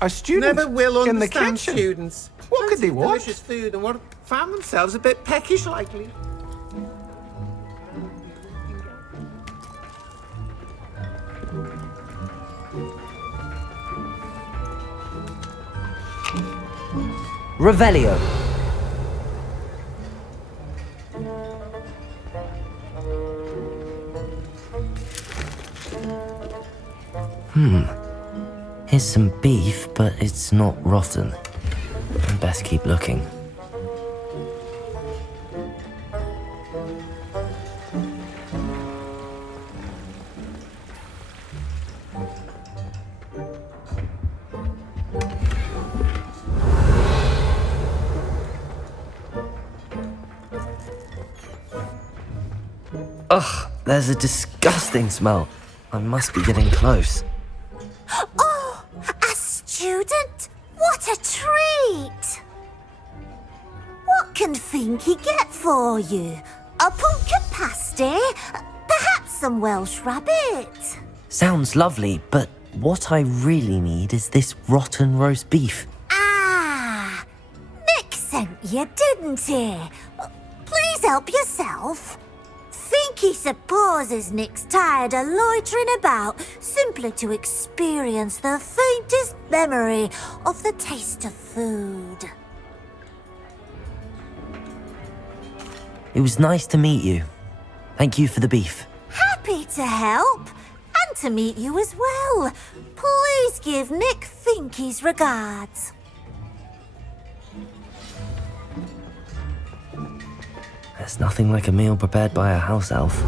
A student Never will in the understand kitchen. students. What could they Fancy want? Delicious food and what found themselves a bit peckish lately. Revelio. Here's some beef, but it's not rotten. I'd best keep looking. Ugh, there's a disgusting smell. I must be getting close. Oh, a student? What a treat! What can Finky get for you? A pumpkin pasty? Perhaps some Welsh rabbit? Sounds lovely, but what I really need is this rotten roast beef. Ah, Nick sent you, didn't he? Please help yourself. Finky supposes Nick's tired of loitering about simply to experience the faintest memory of the taste of food. It was nice to meet you. Thank you for the beef. Happy to help, and to meet you as well. Please give Nick Finky's regards. There's nothing like a meal prepared by a house elf.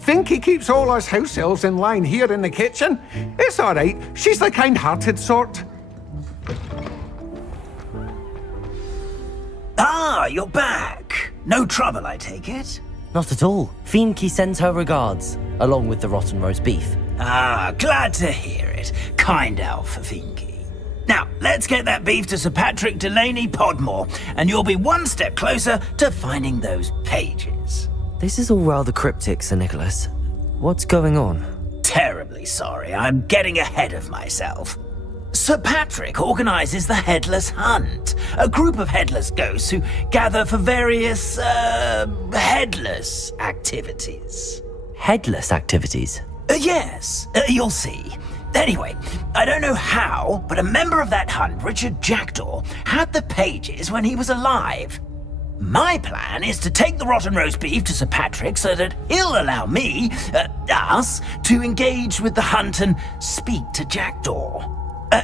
Finky keeps all us house elves in line here in the kitchen. It's all right. She's the kind-hearted sort. Ah, you're back. No trouble, I take it? Not at all. Finky sends her regards, along with the rotten roast beef. Ah, glad to hear it. Kind elf for Finky. Now, let's get that beef to Sir Patrick Delaney Podmore, and you'll be one step closer to finding those pages. This is all rather cryptic, Sir Nicholas. What's going on? Terribly sorry, I'm getting ahead of myself. Sir Patrick organises the Headless Hunt, a group of headless ghosts who gather for various, headless activities. Headless activities? Yes, you'll see. Anyway, I don't know how, but a member of that hunt, Richard Jackdaw, had the pages when he was alive. My plan is to take the rotten roast beef to Sir Patrick so that he'll allow me, us, to engage with the hunt and speak to Jackdaw.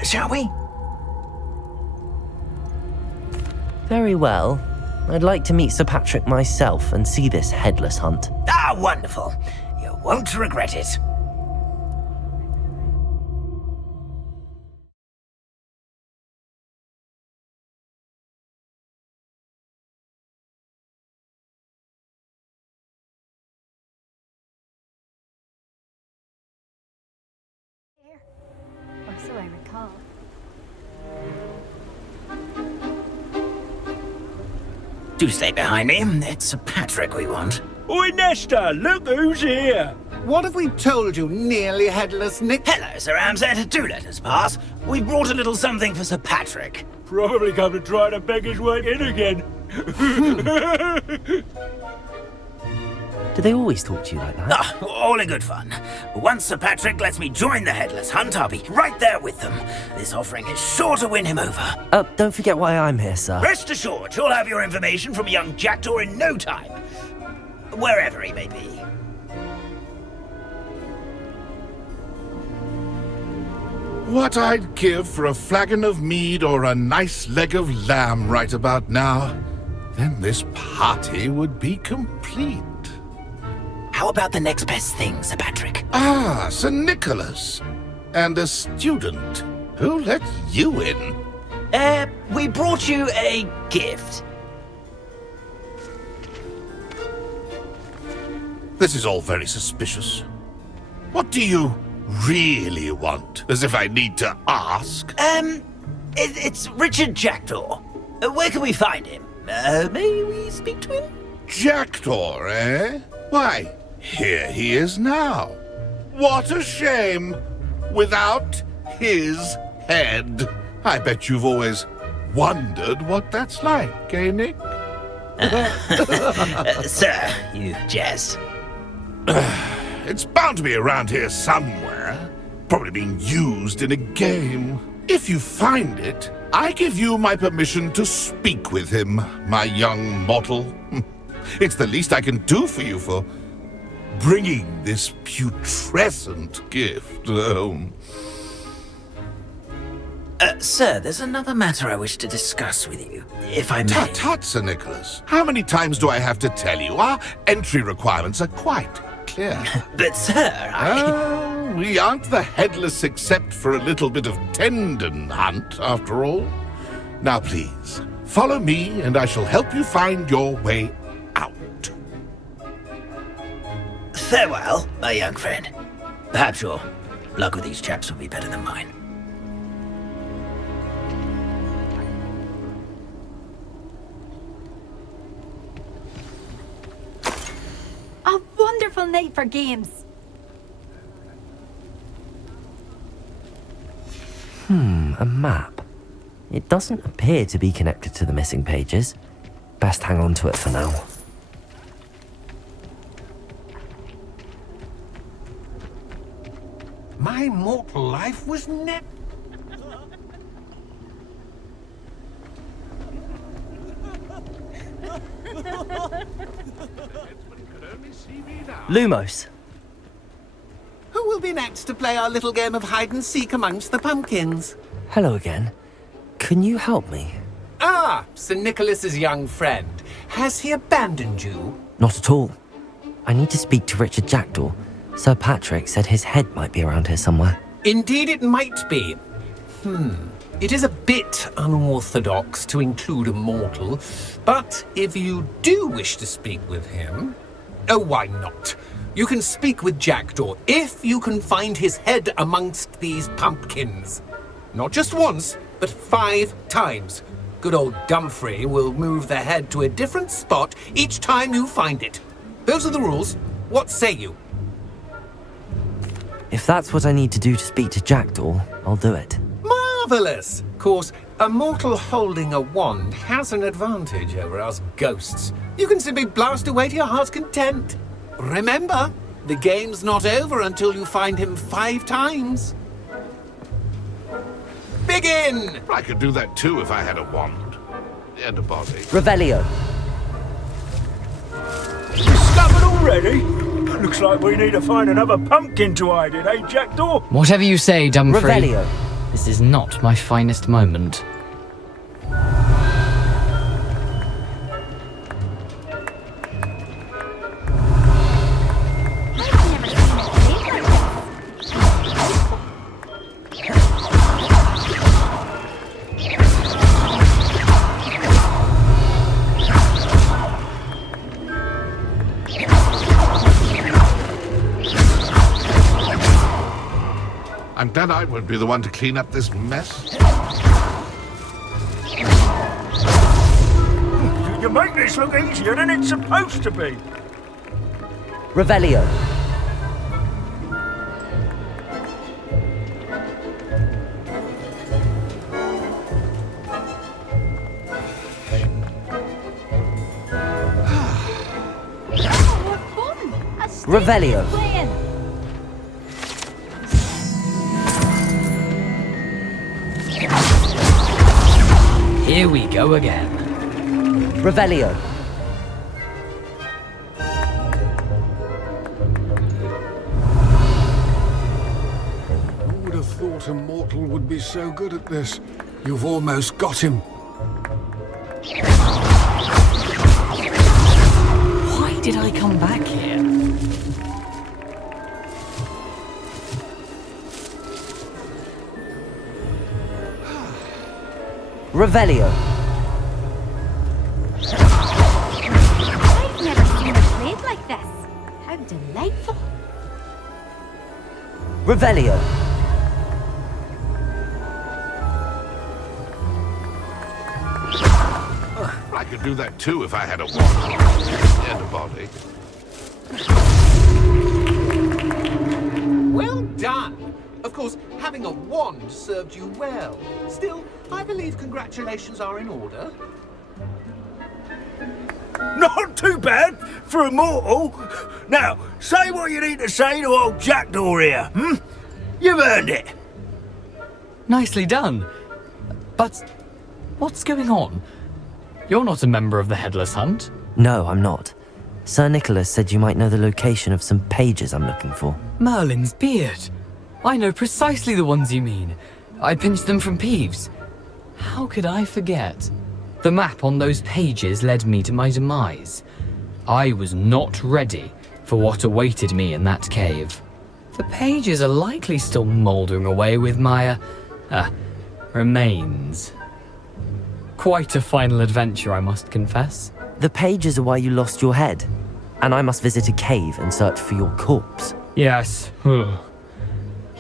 Shall we? Very well. I'd like to meet Sir Patrick myself and see this headless hunt. Ah, wonderful. You won't regret it. Or so I recall. Do stay behind me. It's Sir Patrick we want. Oi, Nesta, look who's here. What have we told you, nearly headless Nick? Hello, Sir Ramsed. Do let us pass. We brought a little something for Sir Patrick. Probably come to try to beg his way in again. Do they always talk to you like that? Ah, all in good fun. Once Sir Patrick lets me join the Headless Hunt, I'll be right there with them. This offering is sure to win him over. Don't forget why I'm here, sir. Rest assured, you'll have your information from young Jackdaw in no time. Wherever he may be. What I'd give for a flagon of mead or a nice leg of lamb right about now. Then this party would be complete. How about the next best thing, Sir Patrick? Ah, Sir Nicholas. And a student. Who let you in? We brought you a gift. This is all very suspicious. What do you really want? As if I need to ask. It's Richard Jackdaw. Where can we find him? May we speak to him? Jackdaw, eh? Why, here he is now. What a shame. Without his head. I bet you've always wondered what that's like, eh, Nick? Sir, you jest. It's bound to be around here somewhere. Probably being used in a game. If you find it, I give you my permission to speak with him, my young mortal. It's the least I can do for you for bringing this putrescent gift home. Sir, there's another matter I wish to discuss with you, if I may. Tut, Sir Nicholas. How many times do I have to tell you? Our entry requirements are quite clear. But, sir, we aren't the headless except for a little bit of tendon hunt, after all. Now, please, follow me and I shall help you find your way out. Farewell, my young friend. Perhaps your luck with these chaps will be better than mine. A wonderful night for games. A map. It doesn't appear to be connected to the missing pages. Best hang on to it for now. My mortal life was never... Lumos. Who will be next to play our little game of hide-and-seek amongst the pumpkins? Hello again. Can you help me? Ah, Sir Nicholas's young friend. Has he abandoned you? Not at all. I need to speak to Richard Jackdaw. Sir Patrick said his head might be around here somewhere. Indeed it might be. It is a bit unorthodox to include a mortal, but if you do wish to speak with him... Oh, why not? You can speak with Jackdaw if you can find his head amongst these pumpkins. Not just once, but 5 times. Good old Dumfrey will move the head to a different spot each time you find it. Those are the rules. What say you? If that's what I need to do to speak to Jackdaw, I'll do it. Marvellous! Of course, a mortal holding a wand has an advantage over us ghosts. You can simply blast away to your heart's content. Remember, the game's not over until you find him 5 times. Begin! I could do that too if I had a wand. And a body. Revelio. Discovered already? Looks like we need to find another pumpkin to hide in, eh, Jackdaw? Whatever you say, Dumfrey. Revelio. This is not my finest moment. I'm glad I won't be the one to clean up this mess. You make this look easier than it's supposed to be. Revelio. Revelio. Here we go again. Revelio. Who would have thought a mortal would be so good at this? You've almost got him. Why did I come back here? Revelio. I've never seen a blade like this. How delightful. Revelio. I could do that too if I had a wand and a body. Well done! Of course, having a wand served you well. Still, I believe congratulations are in order. Not too bad for a mortal. Now, say what you need to say to old Jackdaw here, hmm? You've earned it. Nicely done. But what's going on? You're not a member of the Headless Hunt. No, I'm not. Sir Nicholas said you might know the location of some pages I'm looking for. Merlin's beard. I know precisely the ones you mean. I pinched them from Peeves. How could I forget? The map on those pages led me to my demise. I was not ready for what awaited me in that cave. The pages are likely still mouldering away with my, remains. Quite a final adventure, I must confess. The pages are why you lost your head, and I must visit a cave and search for your corpse. Yes.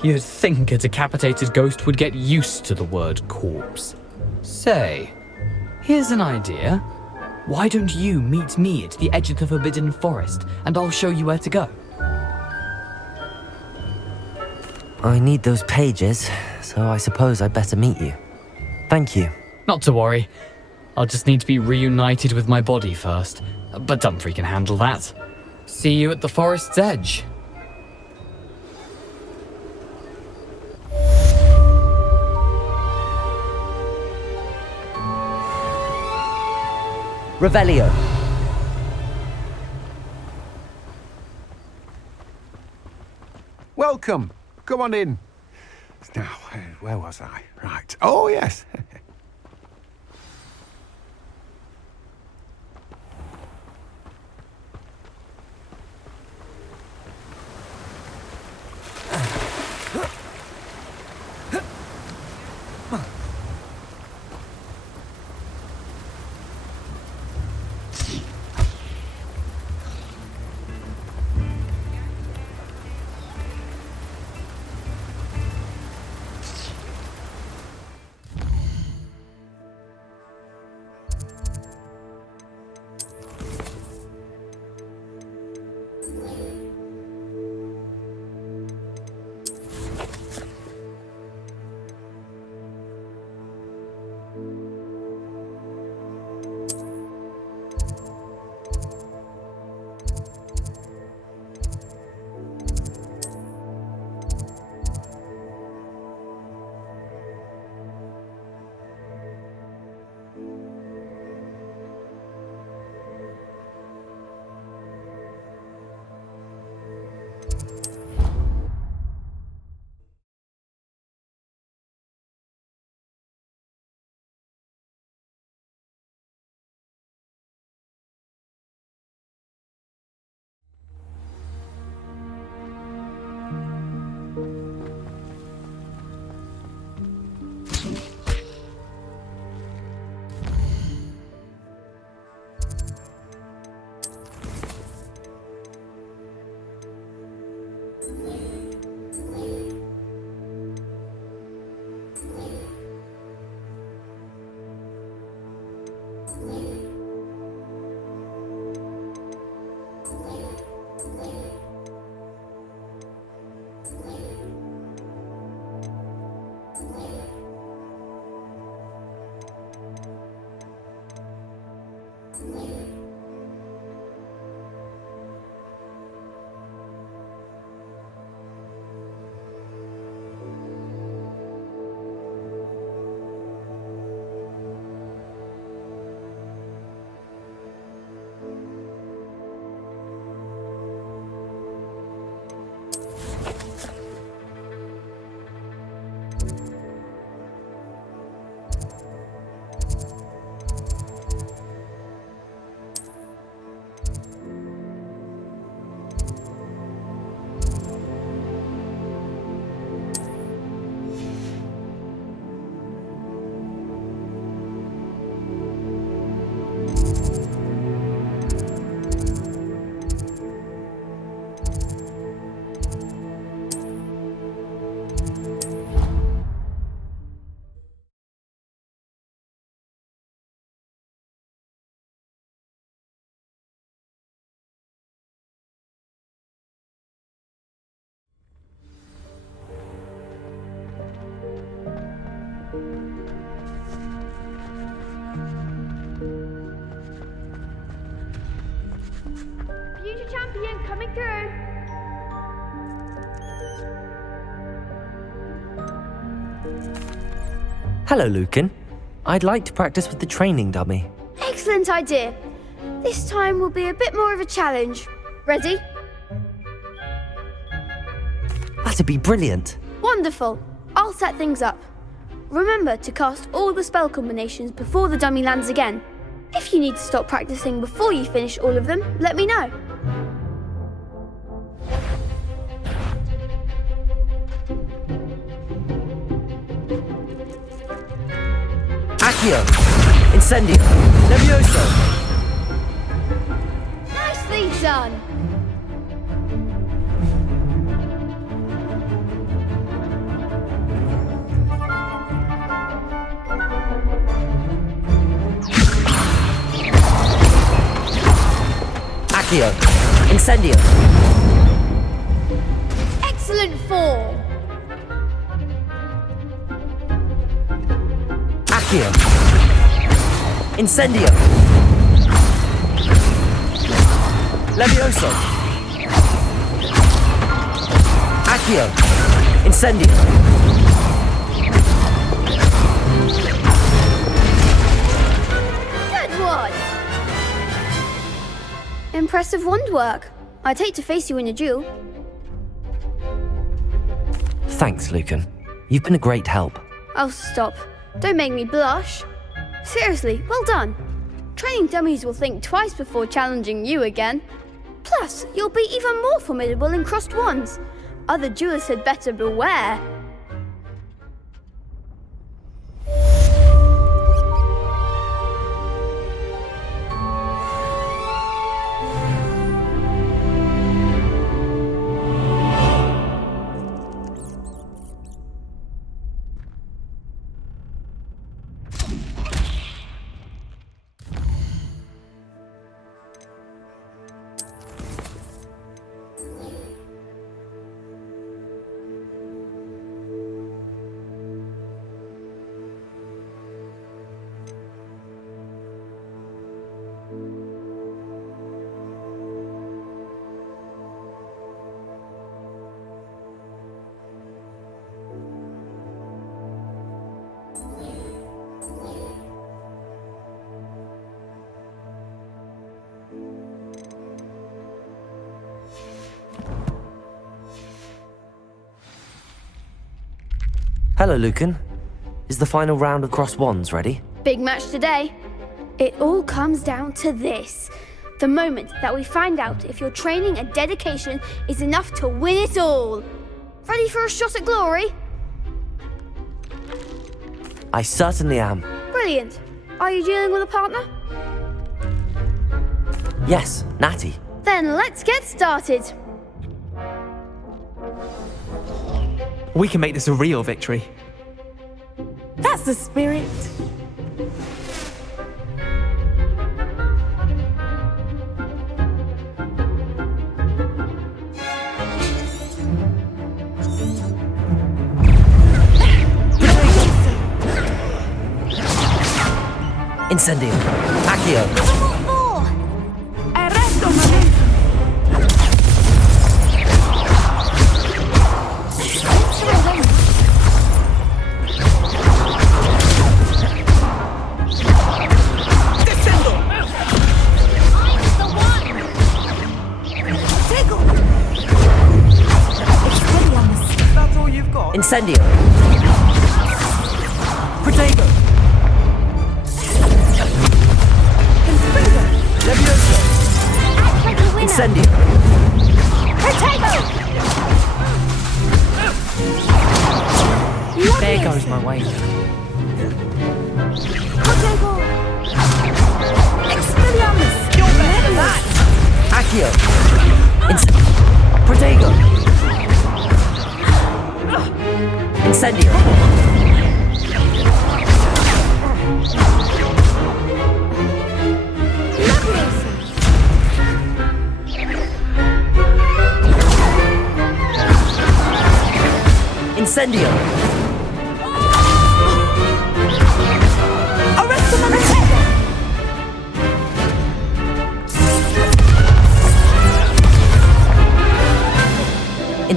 You'd think a decapitated ghost would get used to the word corpse. Say, here's an idea. Why don't you meet me at the edge of the Forbidden Forest, and I'll show you where to go? I need those pages, so I suppose I'd better meet you. Thank you. Not to worry. I'll just need to be reunited with my body first. But Dumfries can handle that. See you at the forest's edge. Revelio. Welcome. Come on in. Now, where was I? Right. Oh, yes. champion coming through. Hello, Lucan. I'd like to practice with the training dummy. Excellent idea. This time will be a bit more of a challenge. Ready? That'd be brilliant. Wonderful. I'll set things up. Remember to cast all the spell combinations before the dummy lands again. If you need to stop practicing before you finish all of them, let me know. Accio! Incendio! Levioso! Nicely done. Accio! Incendio! Excellent form. Accio! Incendio! Levioso! Accio! Incendio! Good one. Impressive wand work. I'd hate to face you in a duel. Thanks, Lucan. You've been a great help. Oh, stop. Don't make me blush. Seriously, well done. Training dummies will think twice before challenging you again. Plus, you'll be even more formidable in crossed wands. Other duelists had better beware. Hello, Lucan. Is the final round of crossed wands ready? Big match today. It all comes down to this. The moment that we find out if your training and dedication is enough to win it all. Ready for a shot at glory? I certainly am. Brilliant. Are you dealing with a partner? Yes, Natty. Then let's get started. We can make this a real victory. That's the spirit. Incendio. Accio. Arresto momento. That's all you've got? Incendio. Protego. Levioso. Incendio. There goes my wager. You're better than that. Accio. Protego. Incendio. Incendio. Arresto momento.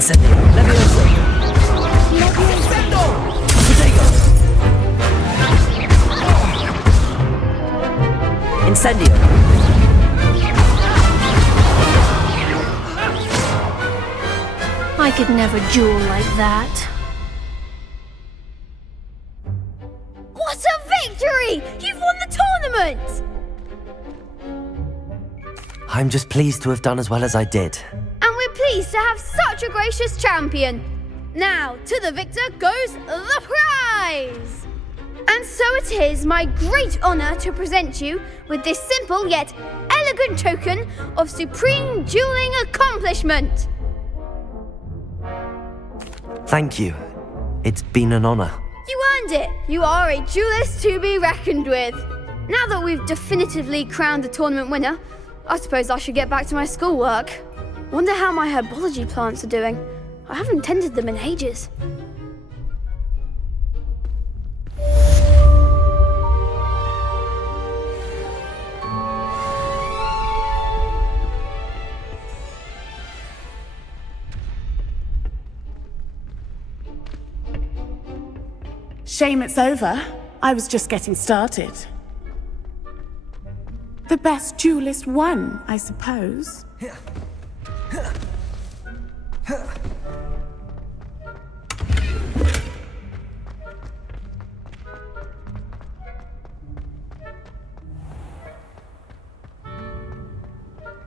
Incendio. Levioso. Protego. Incendio. I could never duel like that. What a victory! You've won the tournament! I'm just pleased to have done as well as I did. And we're pleased to have such a gracious champion. Now, to the victor goes the prize! And so it is my great honour to present you with this simple yet elegant token of supreme dueling accomplishment. Thank you. It's been an honor. You earned it. You are a duelist to be reckoned with. Now that we've definitively crowned the tournament winner, I suppose I should get back to my schoolwork. Wonder how my herbology plants are doing. I haven't tended them in ages. Shame it's over. I was just getting started. The best duelist won, I suppose.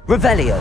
Revelio.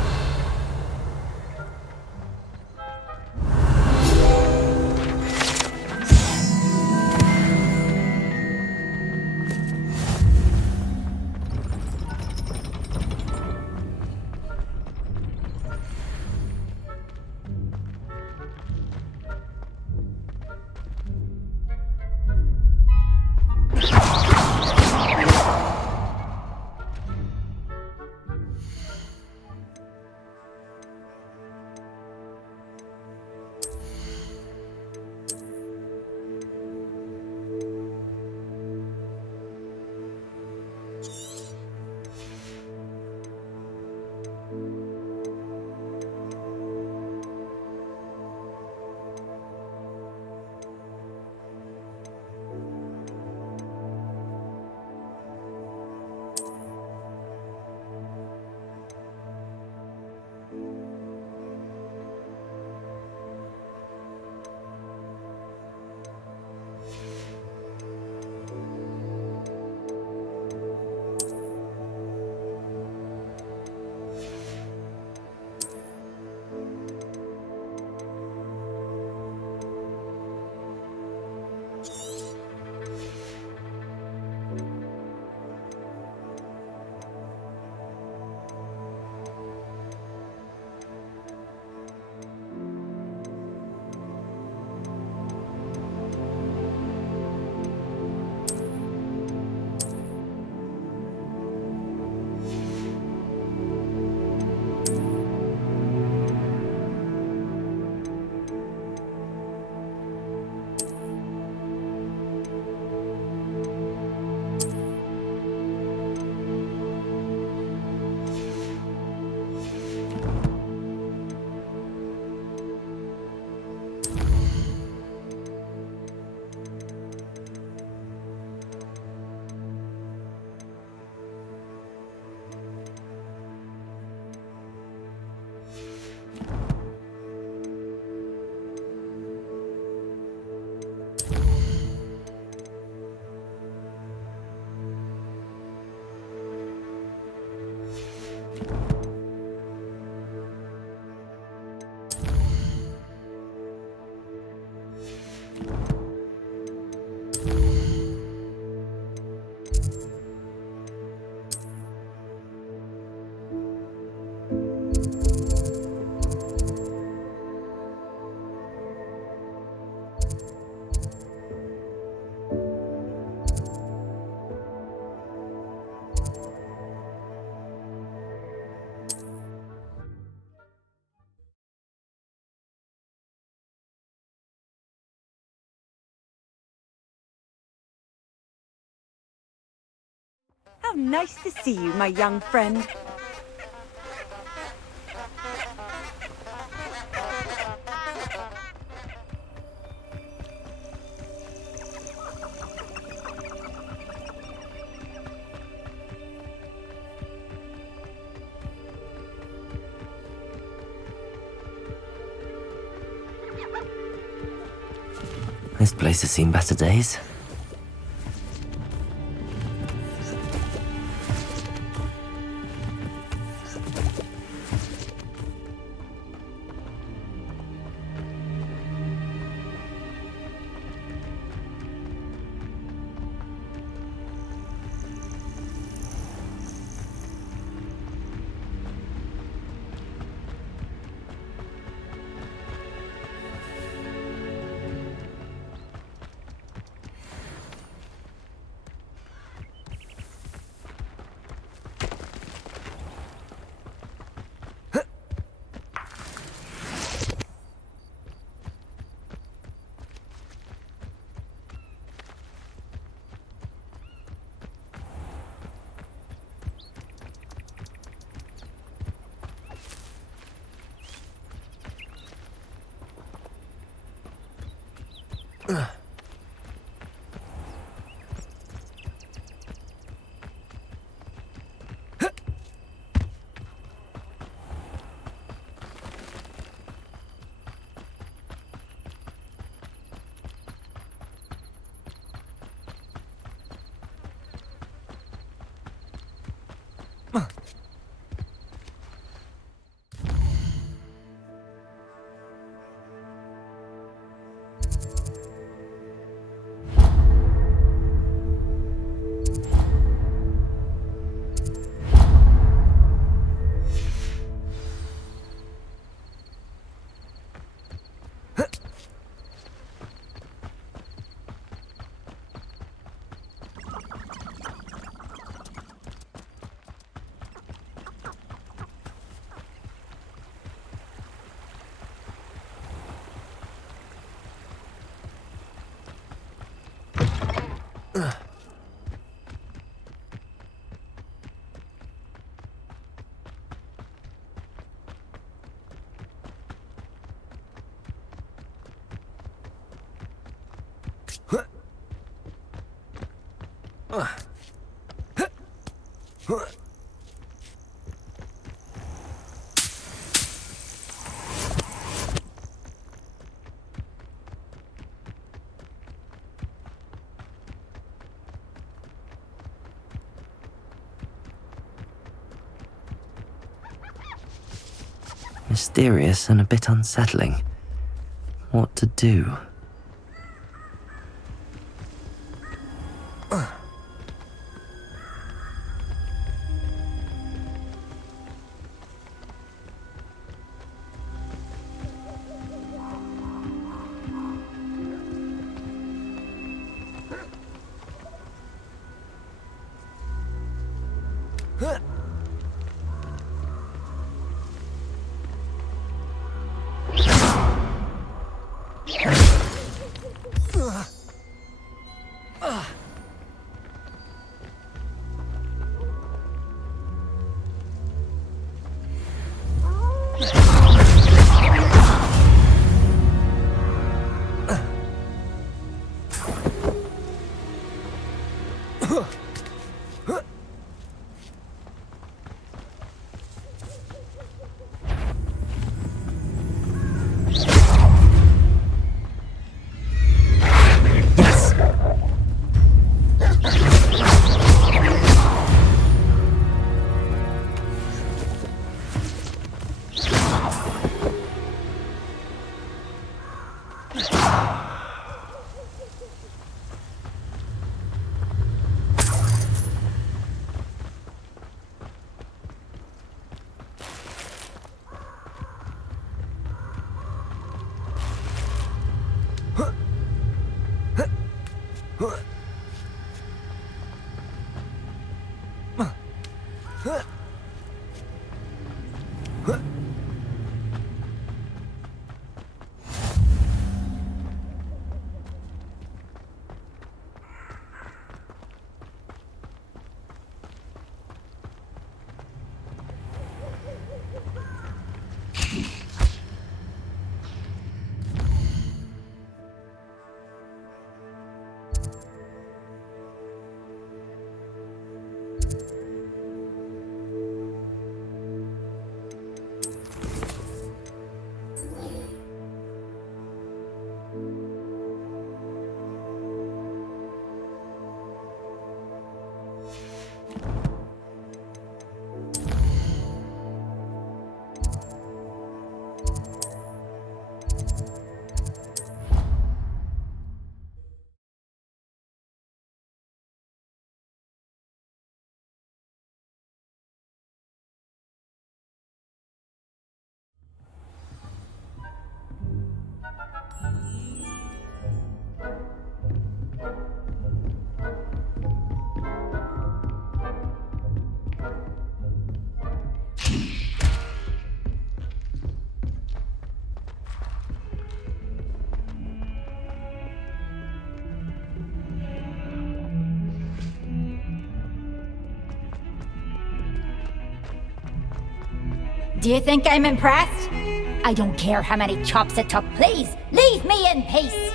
How nice to see you, my young friend. This place has seen better days. Mysterious and a bit unsettling. What to do? Do you think I'm impressed? I don't care how many chops it took. Please, leave me in peace.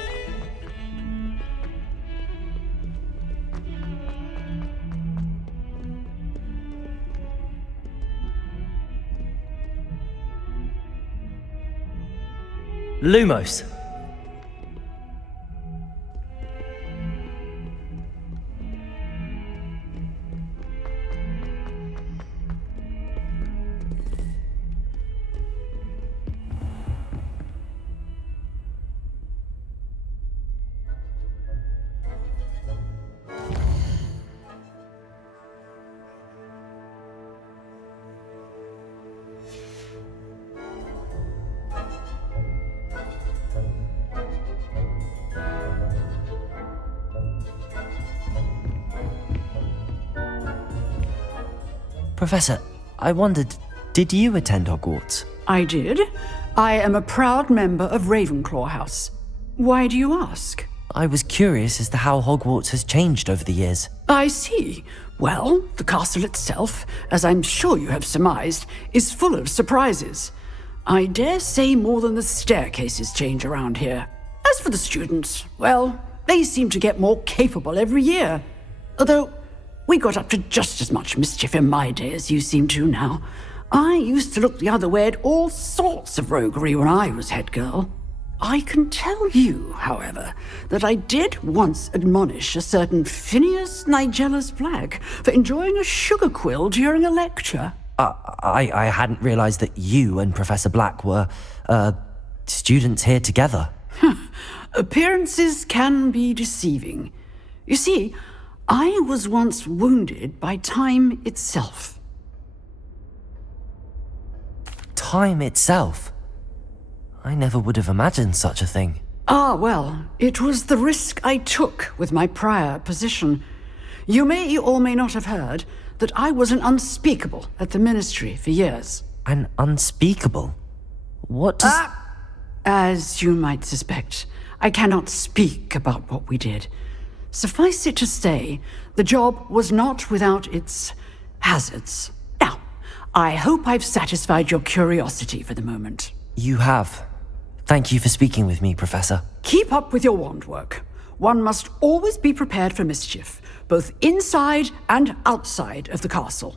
Lumos. Professor, I wondered, did you attend Hogwarts? I did. I am a proud member of Ravenclaw House. Why do you ask? I was curious as to how Hogwarts has changed over the years. I see. Well, the castle itself, as I'm sure you have surmised, is full of surprises. I dare say more than the staircases change around here. As for the students, well, they seem to get more capable every year. Although, we got up to just as much mischief in my day as you seem to now. I used to look the other way at all sorts of roguery when I was head girl. I can tell you, however, that I did once admonish a certain Phineas Nigellus Black for enjoying a sugar quill during a lecture. I hadn't realized that you and Professor Black were, students here together. Appearances can be deceiving. You see, I was once wounded by time itself. Time itself? I never would have imagined such a thing. Ah, well, it was the risk I took with my prior position. You may or may not have heard that I was an unspeakable at the Ministry for years. An unspeakable? What does... As you might suspect, I cannot speak about what we did. Suffice it to say, the job was not without its hazards. Now, I hope I've satisfied your curiosity for the moment. You have. Thank you for speaking with me, Professor. Keep up with your wand work. One must always be prepared for mischief, both inside and outside of the castle.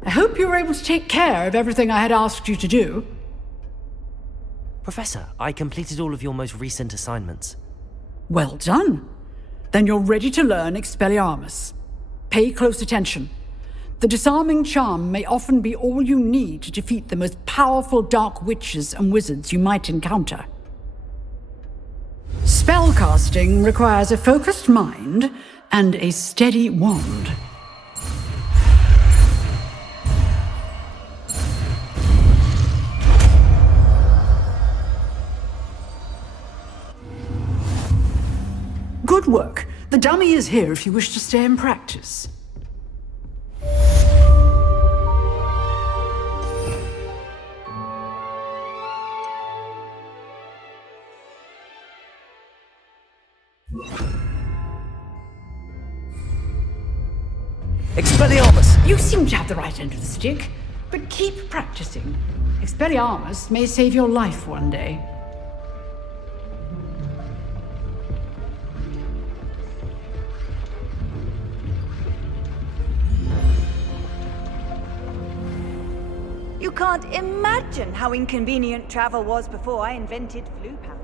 I hope you were able to take care of everything I had asked you to do. Professor, I completed all of your most recent assignments. Well done. Then you're ready to learn Expelliarmus. Pay close attention. The disarming charm may often be all you need to defeat the most powerful dark witches and wizards you might encounter. Spellcasting requires a focused mind and a steady wand. Good work. The dummy is here if you wish to stay and practice. Expelliarmus! You seem to have the right end of the stick, but keep practicing. Expelliarmus may save your life one day. You can't imagine how inconvenient travel was before I invented flu powder.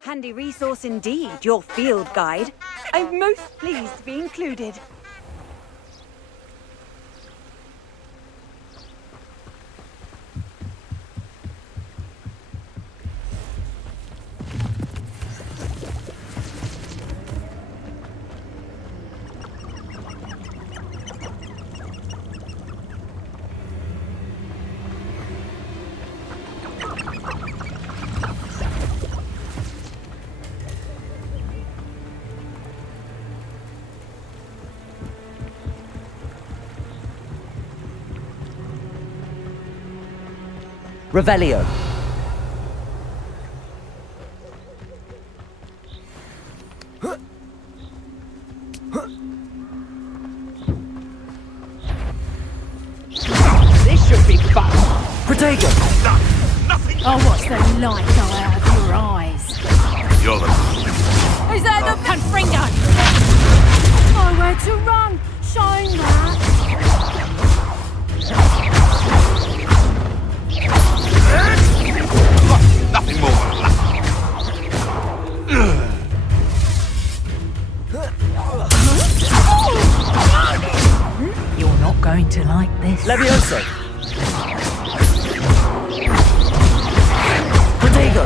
Handy resource indeed, your field guide. I'm most pleased to be included. Revelio. This should be fun. Protego. Nothing. Oh, what's the light go out of your eyes? You're the... Is that the Confringo? Oh, where to run? Shine that. Nothing more. You're not going to like this. Levioso. Protego.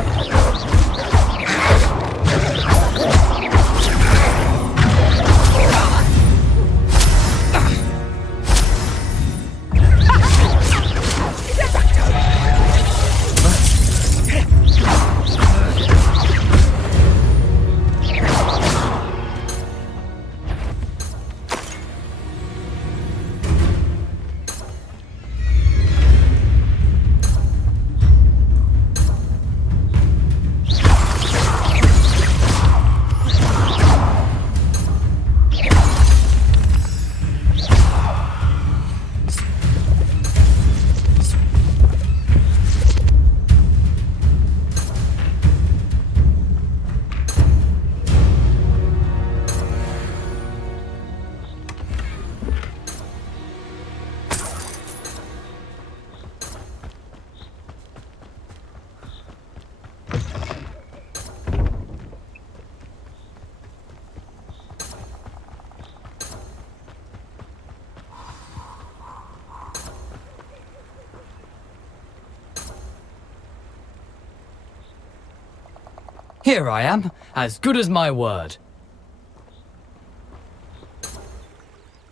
Here I am, as good as my word.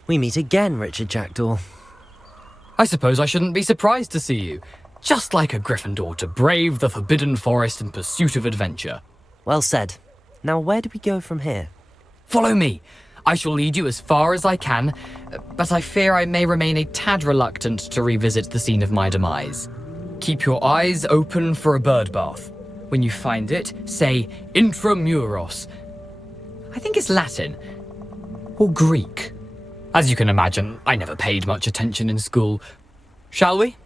We meet again, Richard Jackdaw. I suppose I shouldn't be surprised to see you. Just like a Gryffindor to brave the Forbidden Forest in pursuit of adventure. Well said. Now where do we go from here? Follow me. I shall lead you as far as I can, but I fear I may remain a tad reluctant to revisit the scene of my demise. Keep your eyes open for a bird bath. When you find it, say intramuros. I think it's Latin. Or Greek. As you can imagine, I never paid much attention in school. Shall we?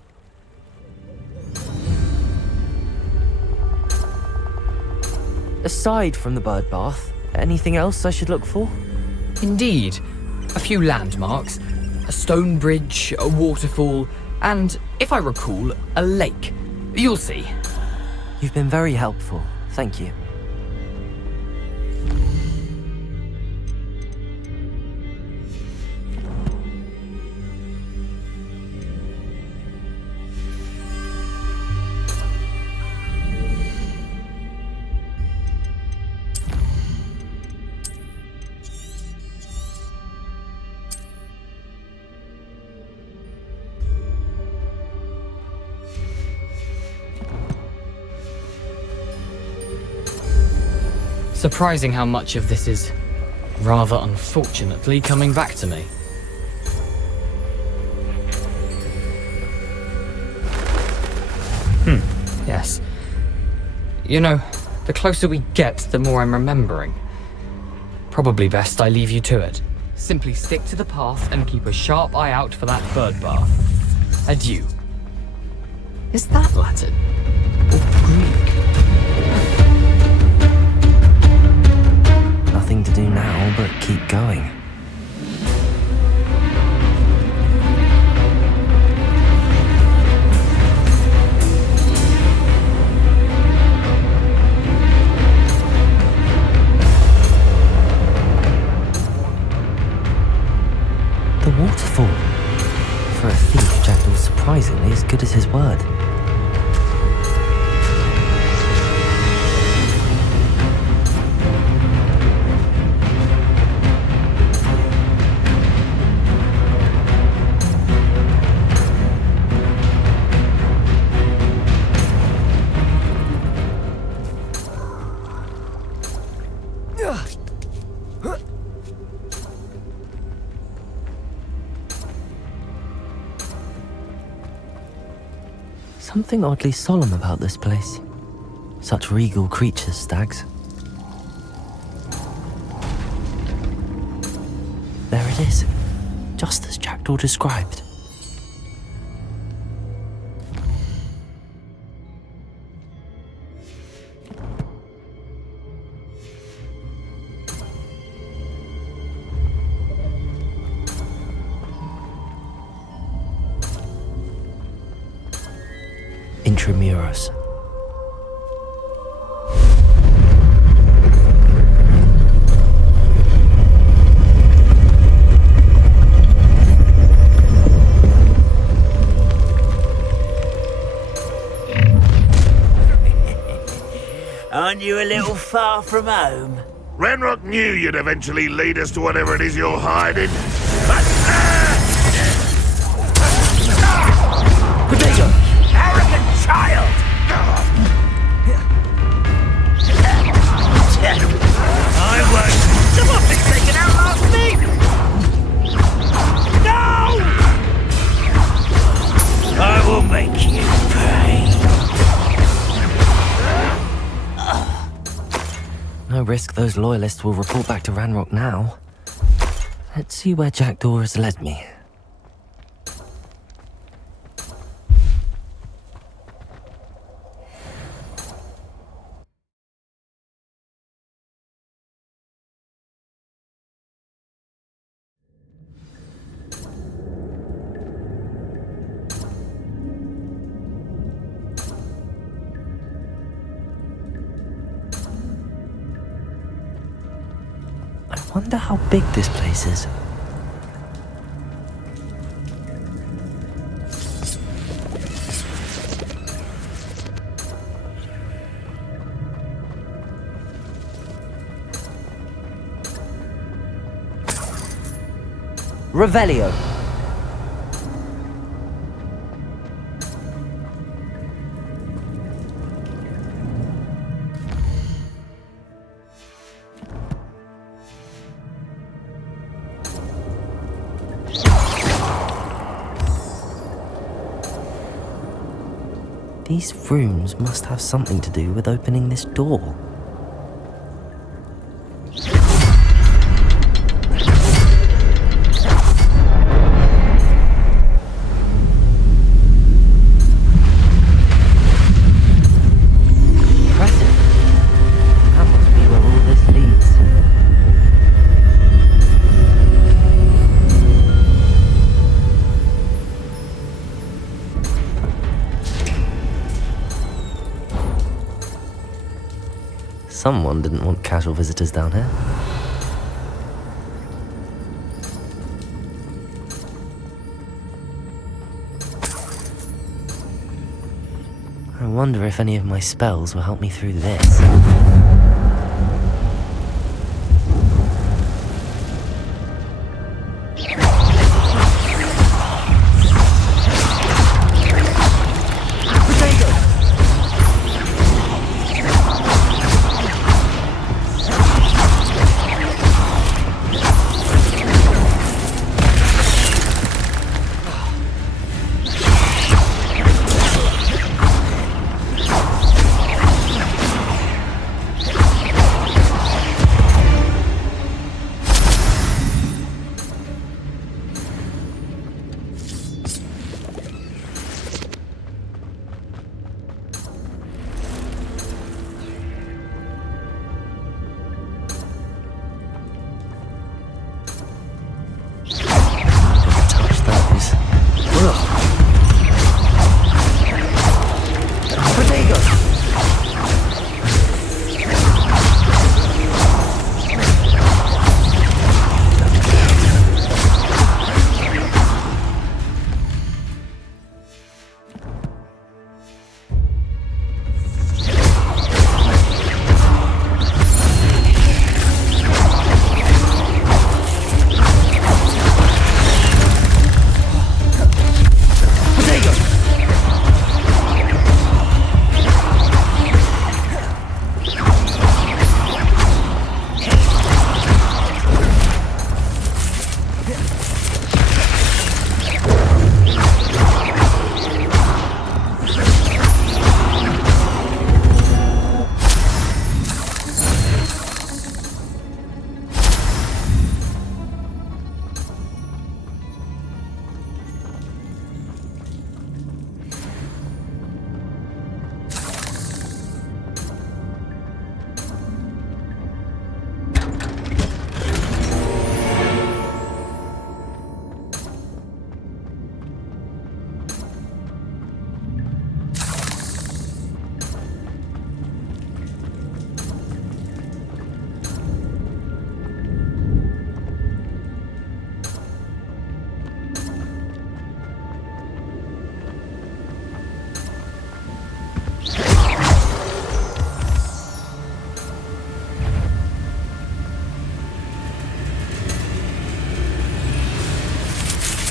Aside from the bird bath, anything else I should look for? Indeed. A few landmarks, a stone bridge, a waterfall, and, if I recall, a lake. You'll see. You've been very helpful. Thank you. Surprising how much of this is, rather unfortunately, coming back to me. Yes. You know, the closer we get, the more I'm remembering. Probably best I leave you to it. Simply stick to the path and keep a sharp eye out for that bird bath. Adieu. Is that Latin? Or Greek? Nothing to do now but keep going. The waterfall. For a thief, Jackdaw's surprisingly as good as his word. Something oddly solemn about this place. Such regal creatures, stags. There it is, just as Jackdaw described. Intramuros. Aren't you a little far from home? Ranrock knew you'd eventually lead us to whatever it is you're hiding. Arrogant child! I won't. Someone been taken out last week! No! I will make you pay. No risk those loyalists will report back to Ranrock now. Let's see where Jackdaw has led me. I wonder how big this place is. Revelio. These rooms must have something to do with opening this door. Impressive. That must be where all this leads. Someone didn't want casual visitors down here. I wonder if any of my spells will help me through this.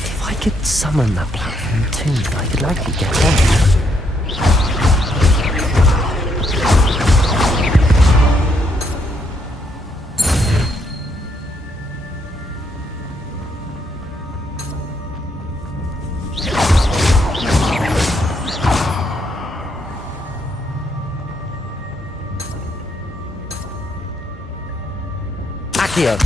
If I could summon that platform too, I could likely get on it. Accio!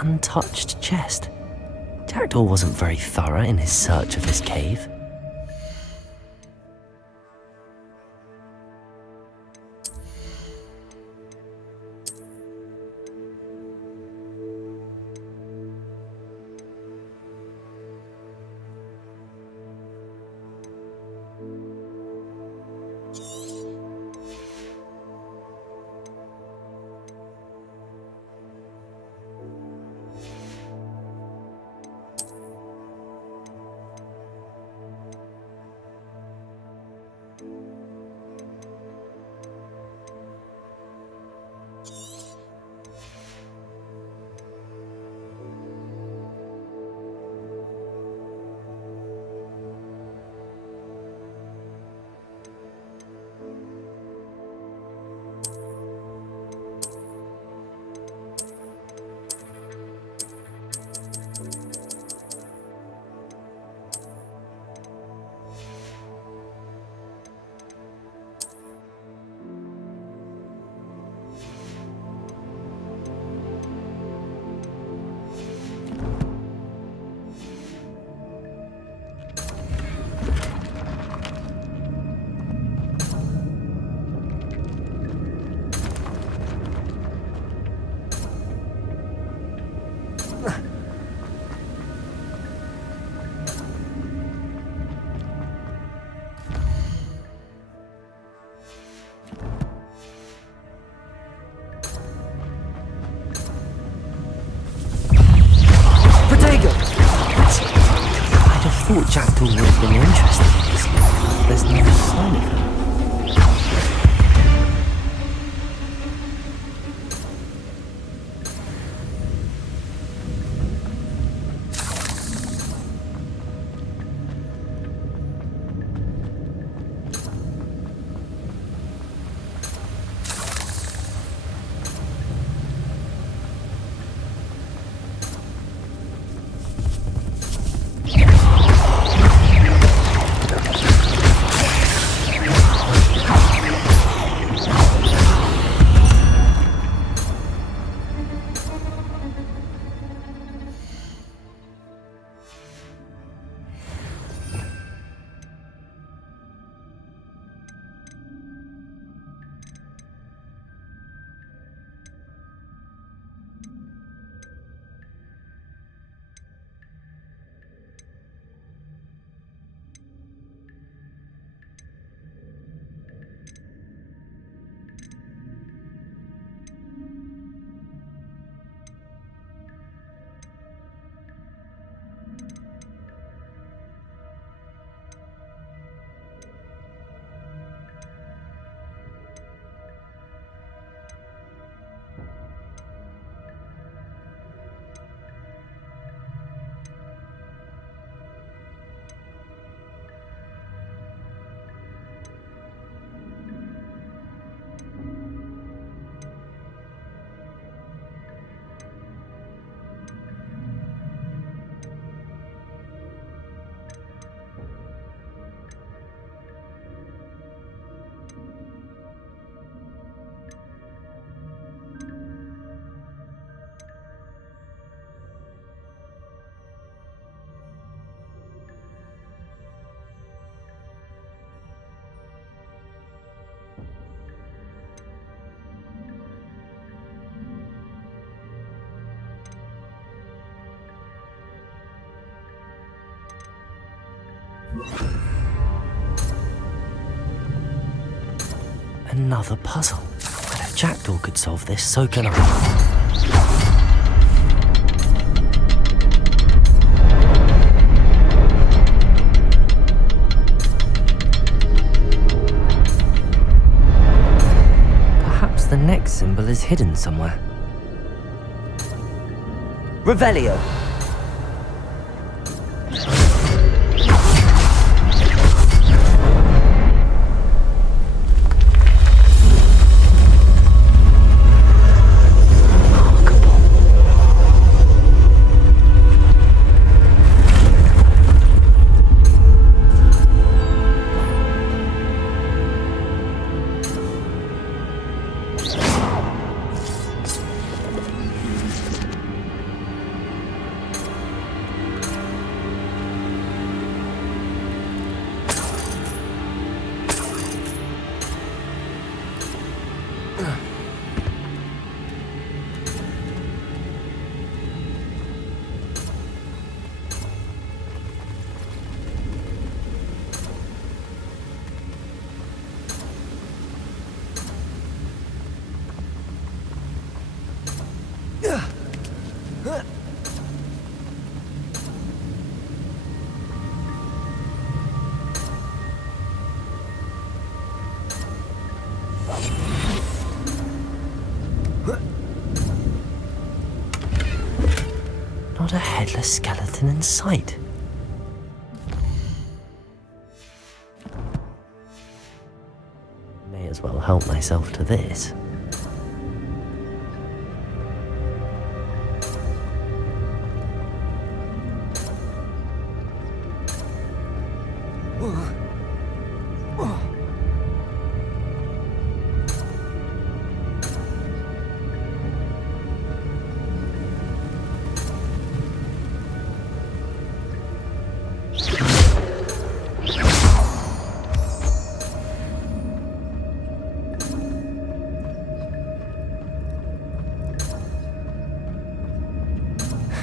Untouched chest. Jackdaw wasn't very thorough in his search of this cave. Jackdaw would have been interested in this loot. There's no sign of her. Another puzzle. And if Jackdaw could solve this, so can I. Perhaps the next symbol is hidden somewhere. Revelio. Not a headless skeleton in sight. May as well help myself to this.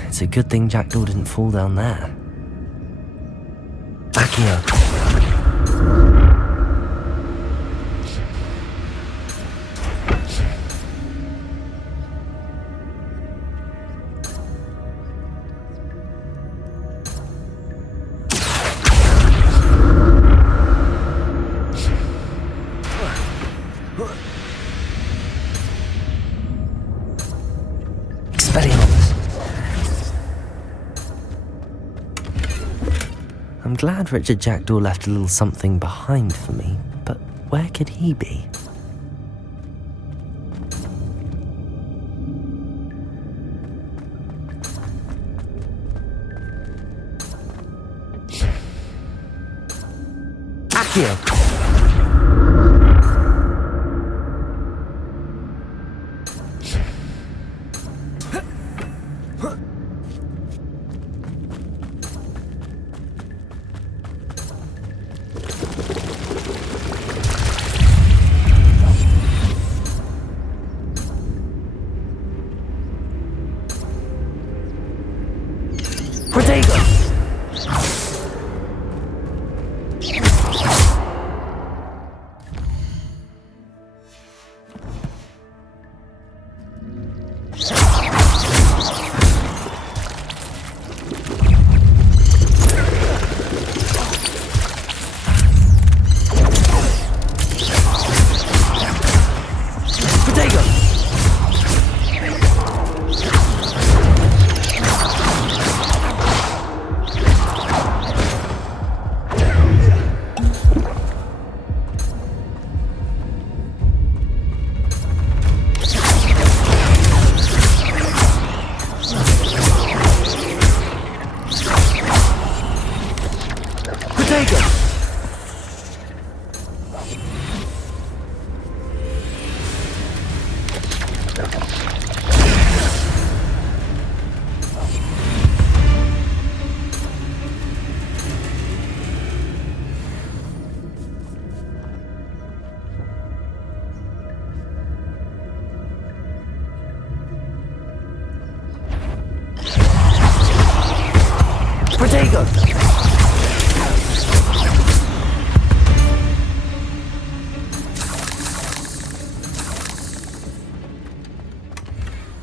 It's a good thing Jackdaw didn't fall down there. Accio. I'm glad Richard Jackdaw left a little something behind for me, but where could he be? Accio!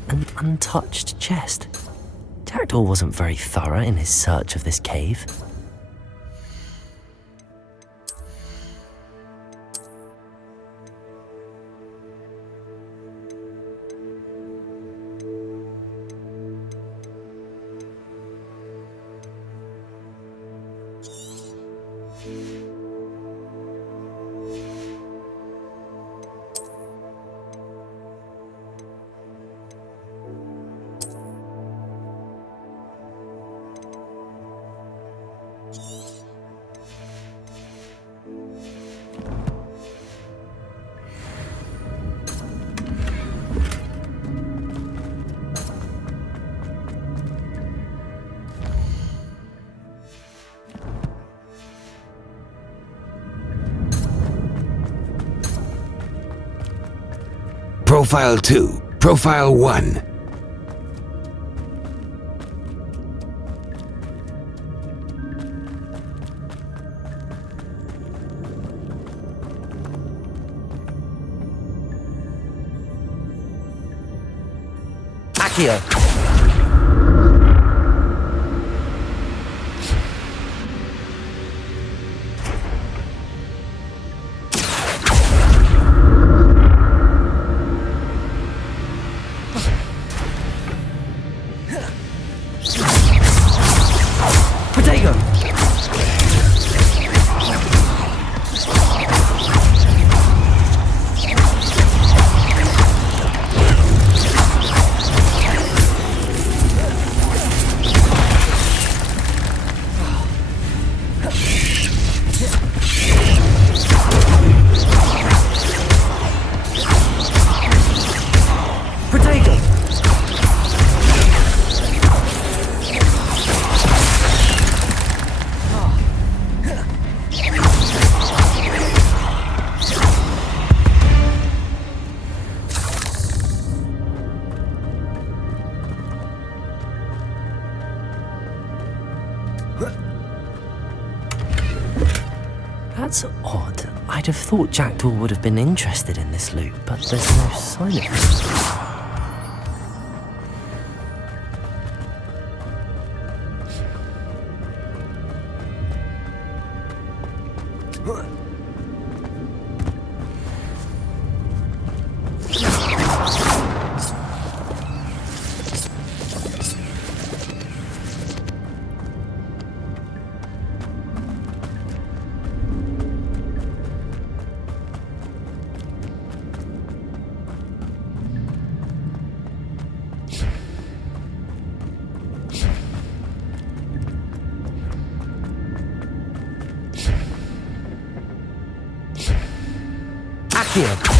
An untouched chest. Jackdaw wasn't very thorough in his search of this cave. Profile 2, Profile 1. Accio! That's odd. I'd have thought Jackdaw would have been interested in this loot, but there's no sign of it. Accio.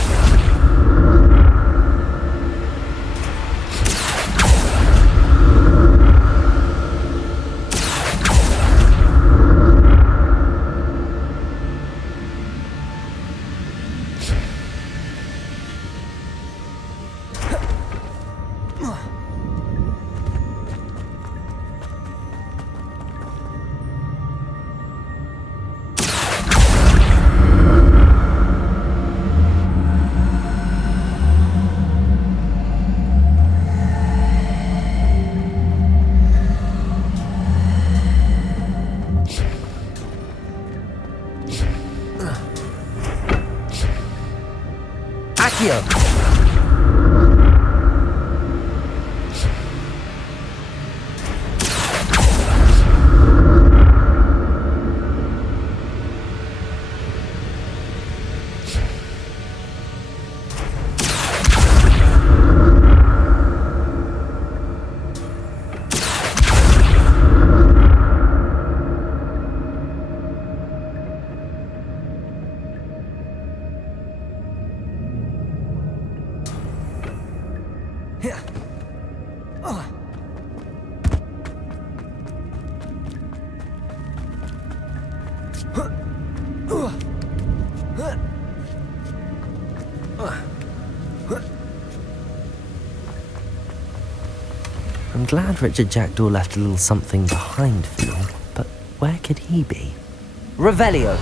Accio. I'm glad Richard Jackdaw left a little something behind for me, but where could he be? Revelio!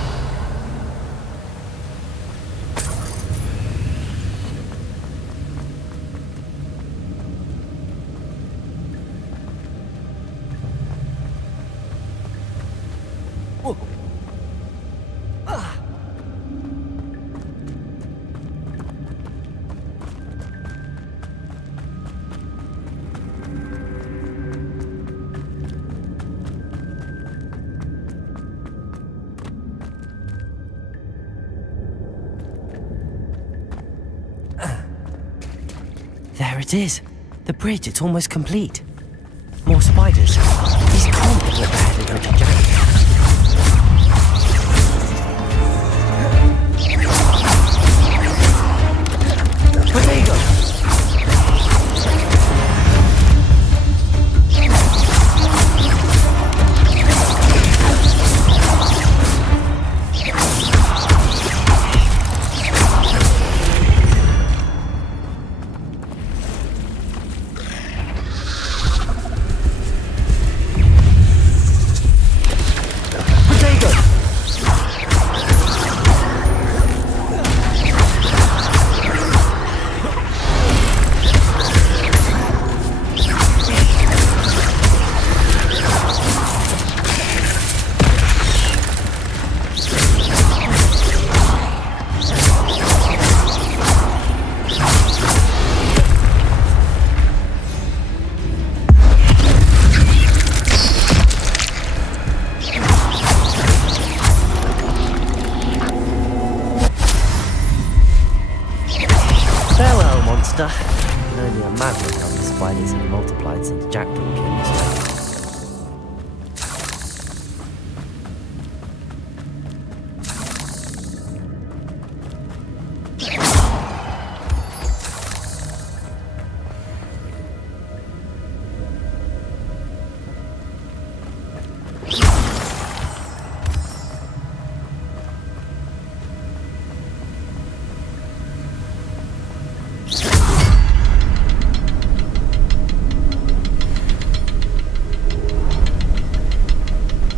There it is. The bridge, it's almost complete. More spiders. These can't be what bad at Richard Jackdaw. Potato! Farewell, monster. I can only imagine how the spiders have multiplied since Jackdaw came this way.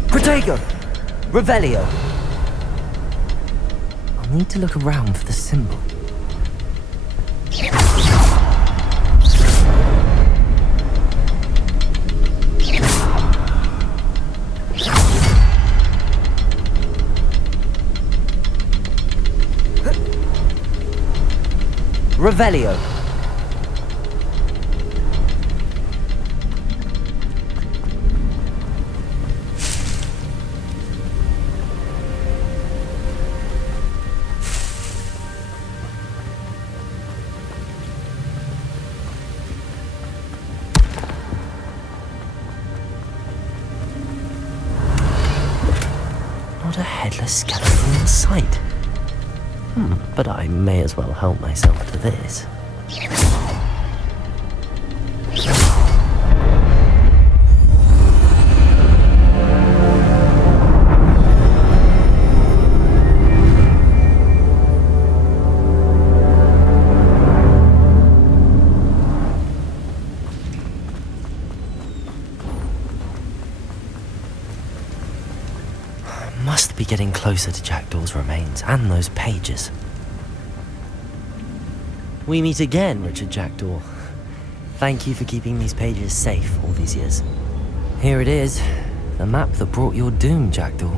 Protego! Revelio! I'll need to look around for the symbol. Revelio! Not a headless skeleton in sight. But I may as well help myself to this. Must be getting closer to Jackdaw's remains and those pages. We meet again, Richard Jackdaw. Thank you for keeping these pages safe all these years. Here it is, the map that brought your doom, Jackdaw.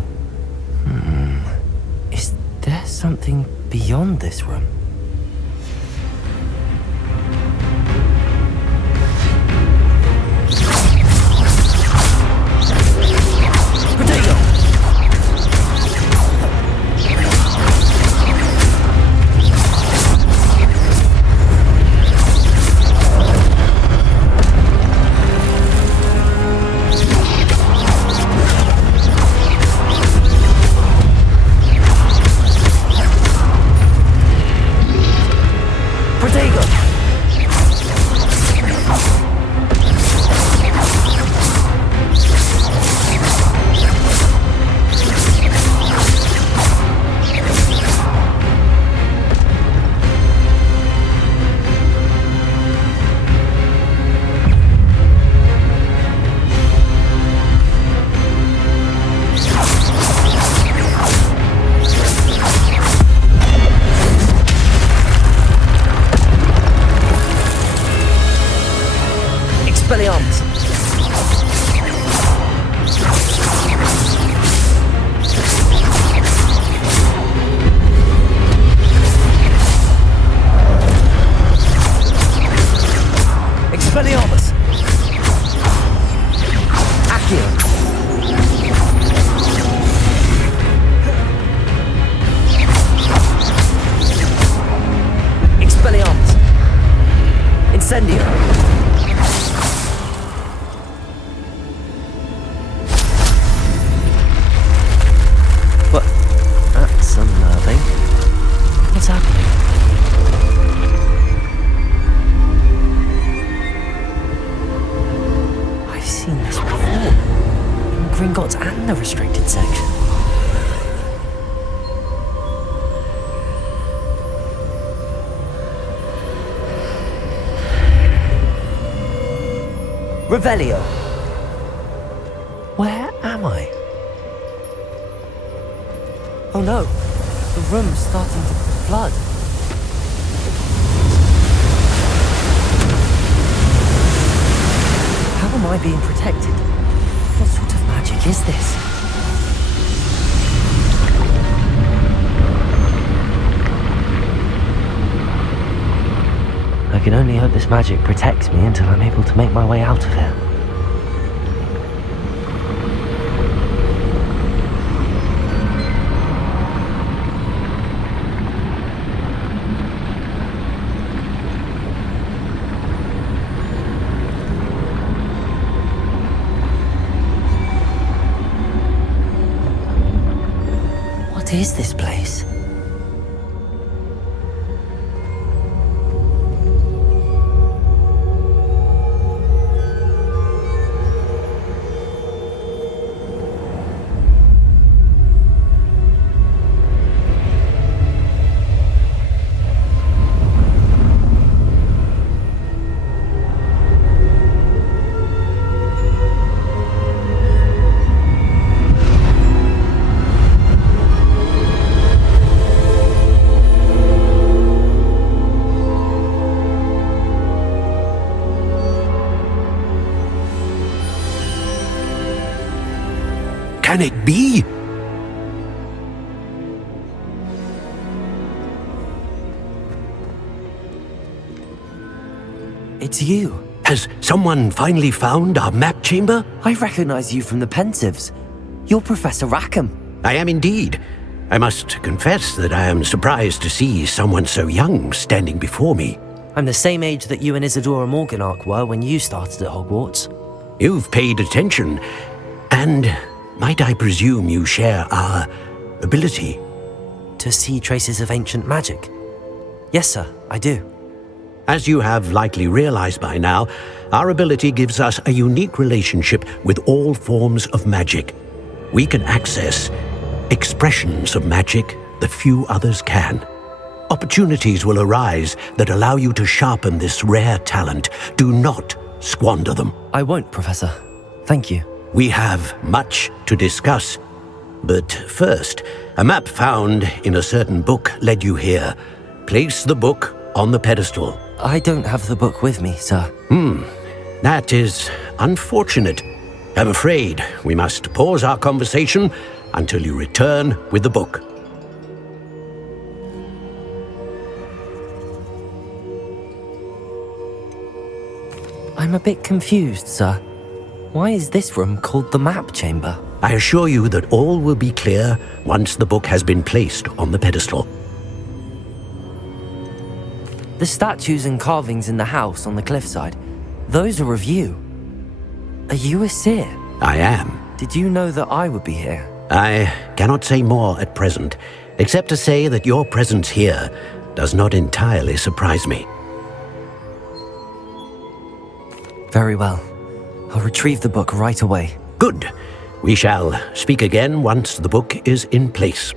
Is there something beyond this room? And the restricted section. Revelio. Where am I? Oh no, the room's starting to flood. How am I being protected? What sort of magic is this? I can only hope this magic protects me until I'm able to make my way out of here. What is this place? Can it be? It's you. Has someone finally found our map chamber? I recognize you from the Pensives. You're Professor Rackham. I am indeed. I must confess that I am surprised to see someone so young standing before me. I'm the same age that you and Isadora Morganach were when you started at Hogwarts. You've paid attention, and might I presume you share our ability? to see traces of ancient magic. Yes, sir, I do. As you have likely realized by now, our ability gives us a unique relationship with all forms of magic. We can access expressions of magic that few others can. Opportunities will arise that allow you to sharpen this rare talent. Do not squander them. I won't, Professor. Thank you. We have much to discuss. But first, a map found in a certain book led you here. Place the book on the pedestal. I don't have the book with me, sir. That is unfortunate. I'm afraid we must pause our conversation until you return with the book. I'm a bit confused, sir. Why is this room called the map chamber? I assure you that all will be clear once the book has been placed on the pedestal. The statues and carvings in the house on the cliffside, those are of you. Are you a seer? I am. Did you know that I would be here? I cannot say more at present, except to say that your presence here does not entirely surprise me. Very well. I'll retrieve the book right away. Good. We shall speak again once the book is in place.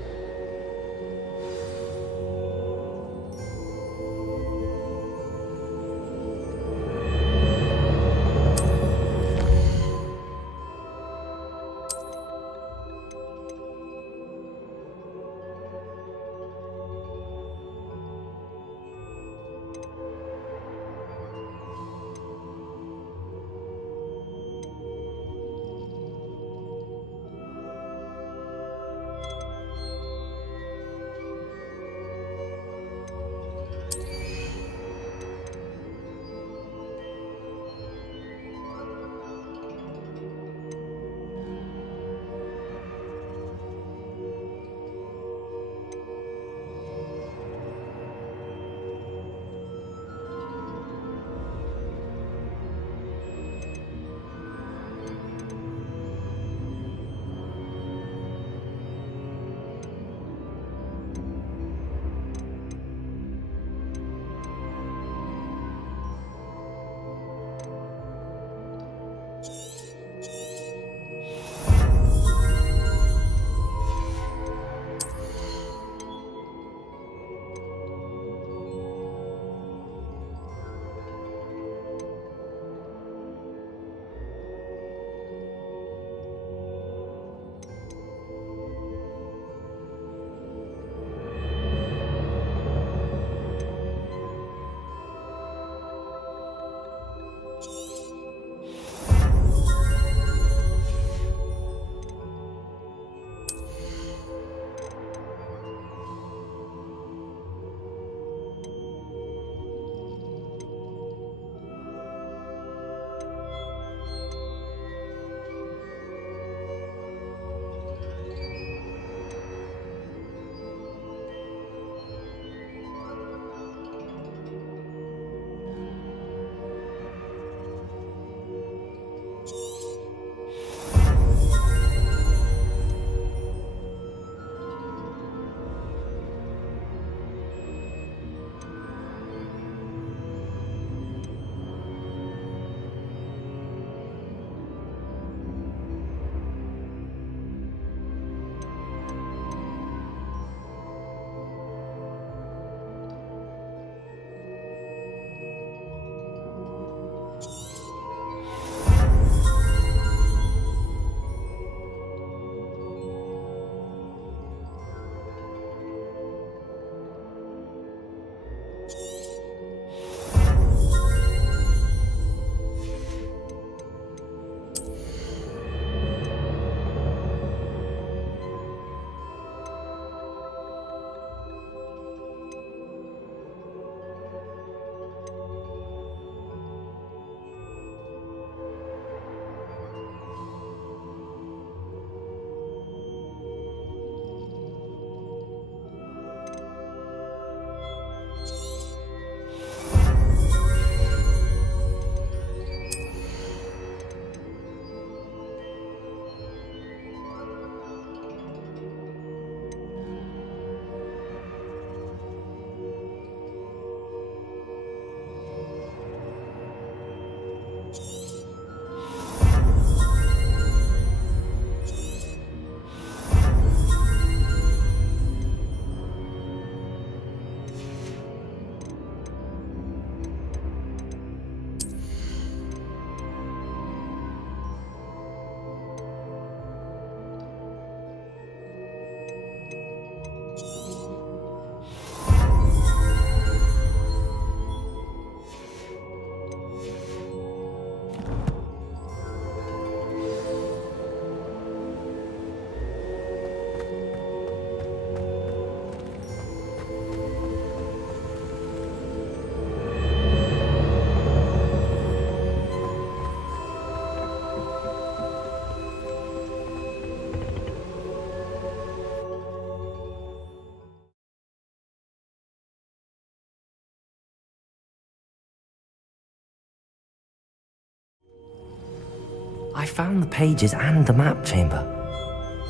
I found the pages and the map chamber.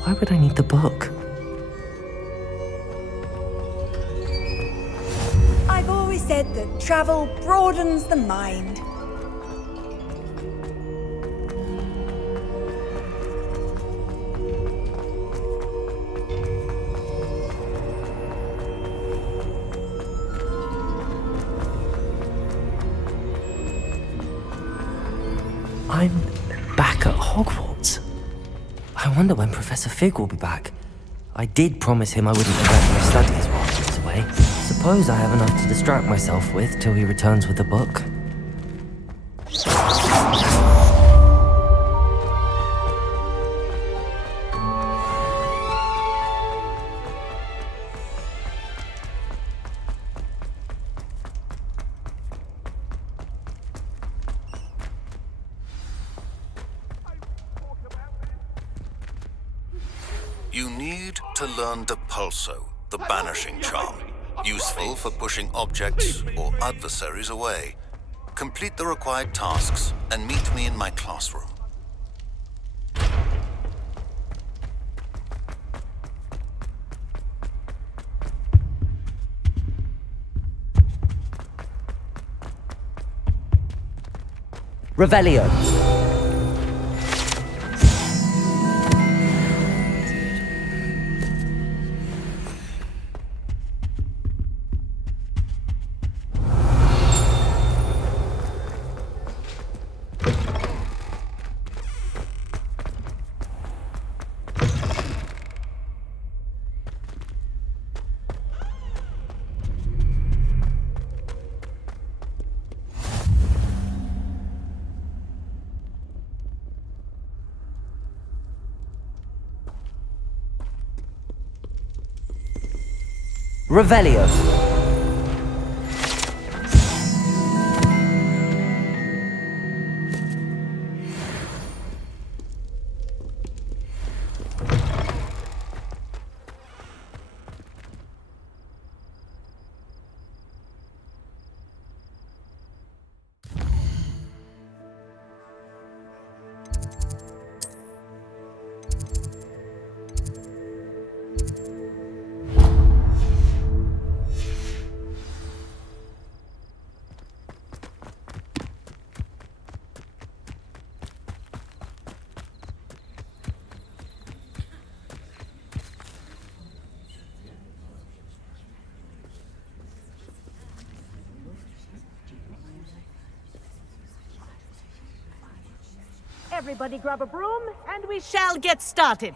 Why would I need the book? I've always said that travel broadens the mind. I'm back at Hogwarts. I wonder when Professor Fig will be back. I did promise him I wouldn't neglect my studies while he was away. Suppose I have enough to distract myself with till he returns with the book. You need to learn Depulso, the banishing charm, useful for pushing objects or adversaries away. Complete the required tasks and meet me in my classroom. Revelio. Revelio. Everybody grab a broom, and we shall get started.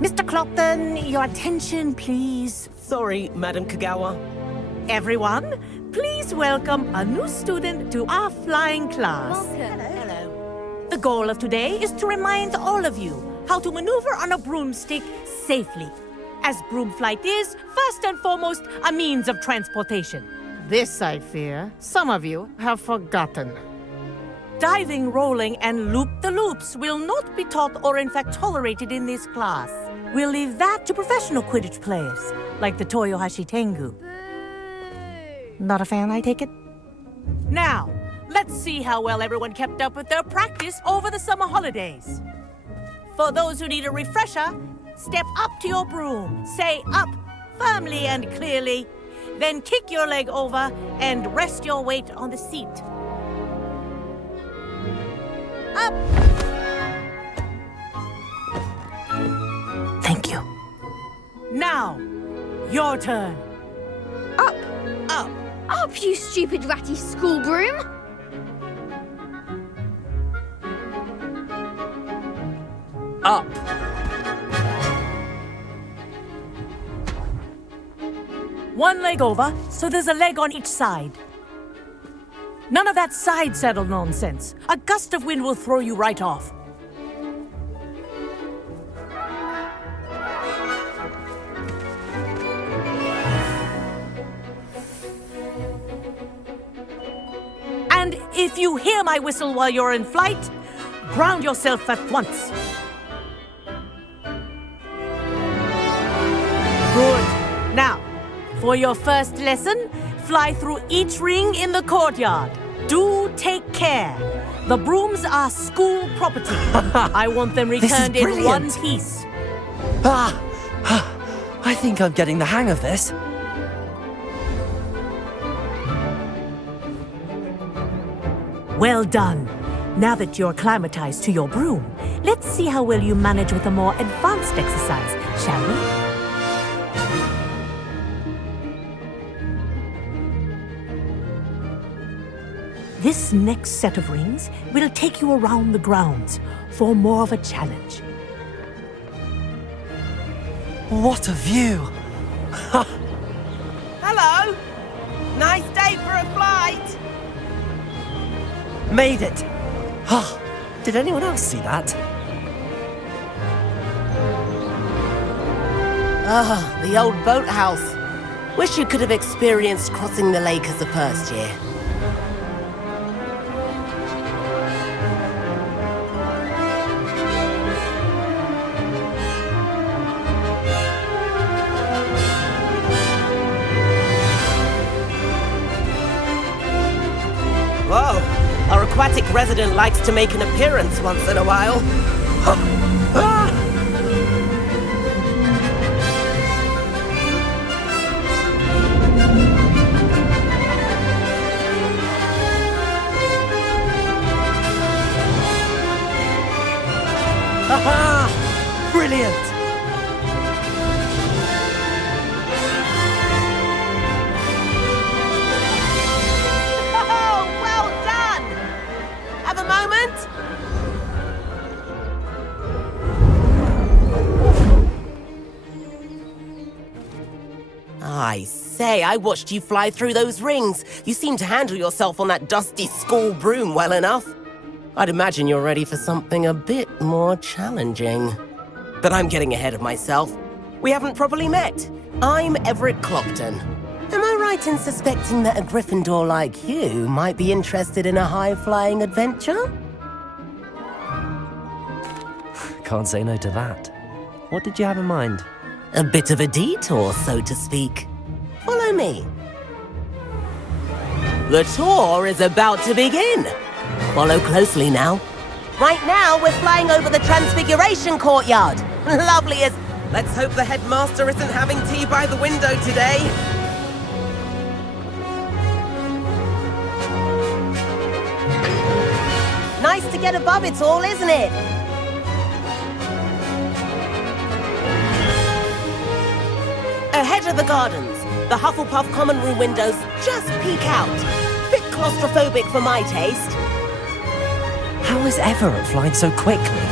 Mr. Clopton, your attention, please. Sorry, Madam Kagawa. Everyone, please welcome a new student to our flying class. Hello. The goal of today is to remind all of you how to maneuver on a broomstick safely, as broom flight is, first and foremost, a means of transportation. This, I fear, some of you have forgotten. Diving, rolling, and loop-the-loops will not be taught or in fact tolerated in this class. We'll leave that to professional Quidditch players, like the Toyohashi Tengu. Not a fan, I take it? Now, let's see how well everyone kept up with their practice over the summer holidays. For those who need a refresher, step up to your broom, say up firmly and clearly, then kick your leg over and rest your weight on the seat. Up! Thank you. Now, your turn. Up! Up! Up, you stupid ratty school broom! Up. One leg over, so there's a leg on each side. None of that side saddle nonsense. A gust of wind will throw you right off. And if you hear my whistle while you're in flight, ground yourself at once. Good. Now, for your first lesson, fly through each ring in the courtyard. Do take care. The brooms are school property. I want them returned in one piece. I think I'm getting the hang of this. Well done. Now that you're acclimatized to your broom, let's see how well you manage with a more advanced exercise, shall we? This next set of rings will take you around the grounds for more of a challenge. What a view! Hello! Nice day for a flight! Made it! Did anyone else see that? Ah, the old boathouse. Wish you could have experienced crossing the lake as a first year. Whoa! Our aquatic resident likes to make an appearance once in a while. Brilliant! Oh, well done! Have a moment? I say, I watched you fly through those rings. You seem to handle yourself on that dusty school broom well enough. I'd imagine you're ready for something a bit more challenging. But I'm getting ahead of myself. We haven't properly met. I'm Everett Clopton. Am I right in suspecting that a Gryffindor like you might be interested in a high-flying adventure? Can't say no to that. What did you have in mind? A bit of a detour, so to speak. Follow me. The tour is about to begin. Follow closely now. Right now, we're flying over the Transfiguration Courtyard. Lovely as... Let's hope the headmaster isn't having tea by the window today. Nice to get above it all, isn't it? Ahead of the gardens, the Hufflepuff common room windows just peek out. Bit claustrophobic for my taste. How is Everett flying so quickly?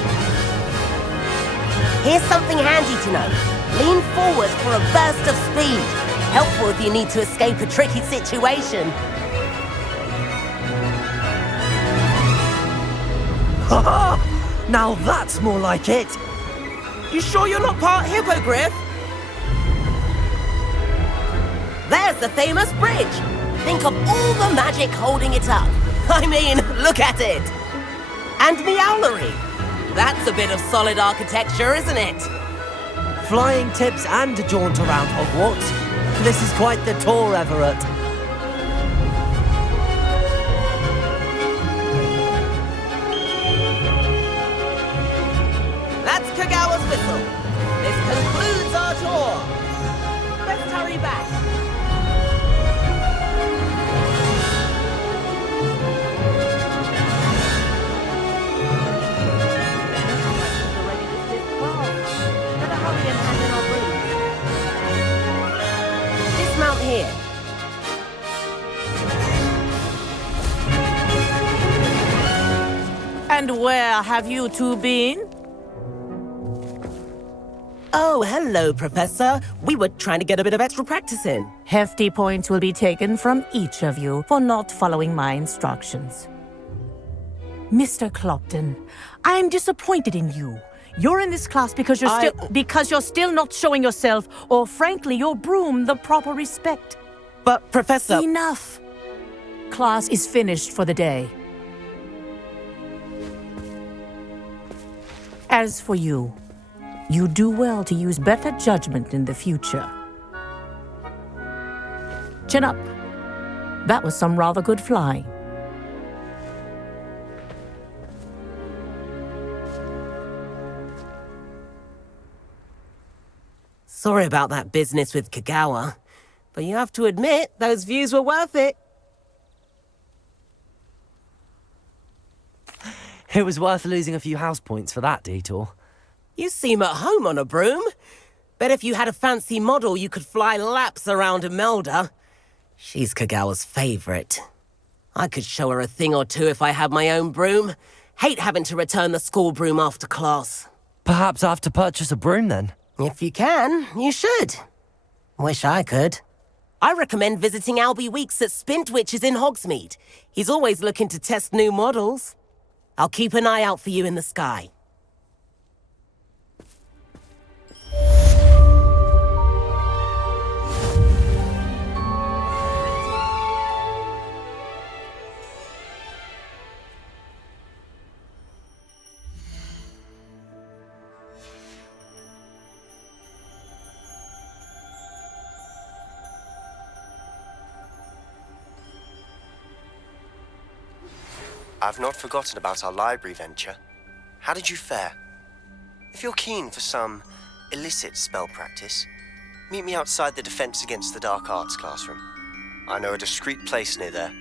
Here's something handy to know. Lean forward for a burst of speed. Helpful if you need to escape a tricky situation. Now that's more like it! You sure you're not part Hippogriff? There's the famous bridge. Think of all the magic holding it up. I mean, look at it. And Meowlery. That's a bit of solid architecture, isn't it? Flying tips and a jaunt around Hogwarts. This is quite the tour, Everett. That's Kagawa's whistle. This concludes our tour. Let's hurry back. Dismount here. And where have you two been? Oh, hello, Professor. We were trying to get a bit of extra practice in. Hefty points will be taken from each of you for not following my instructions. Mr. Clopton, I'm disappointed in you. You're in this class because you're still not showing yourself, or frankly, your broom the proper respect. But, Professor... Enough! Class is finished for the day. As for you, you do well to use better judgment in the future. Chin up. That was some rather good flying. Sorry about that business with Kagawa, but you have to admit, those views were worth it. It was worth losing a few house points for that detour. You seem at home on a broom. Bet if you had a fancy model, you could fly laps around Imelda. She's Kagawa's favorite. I could show her a thing or two if I had my own broom. Hate having to return the school broom after class. Perhaps I have to purchase a broom then. If you can, you should. Wish I could. I recommend visiting Albie Weeks at Spintwitches in Hogsmeade. He's always looking to test new models. I'll keep an eye out for you in the sky. I've not forgotten about our library venture. How did you fare? If you're keen for some illicit spell practice, meet me outside the Defense Against the Dark Arts classroom. I know a discreet place near there.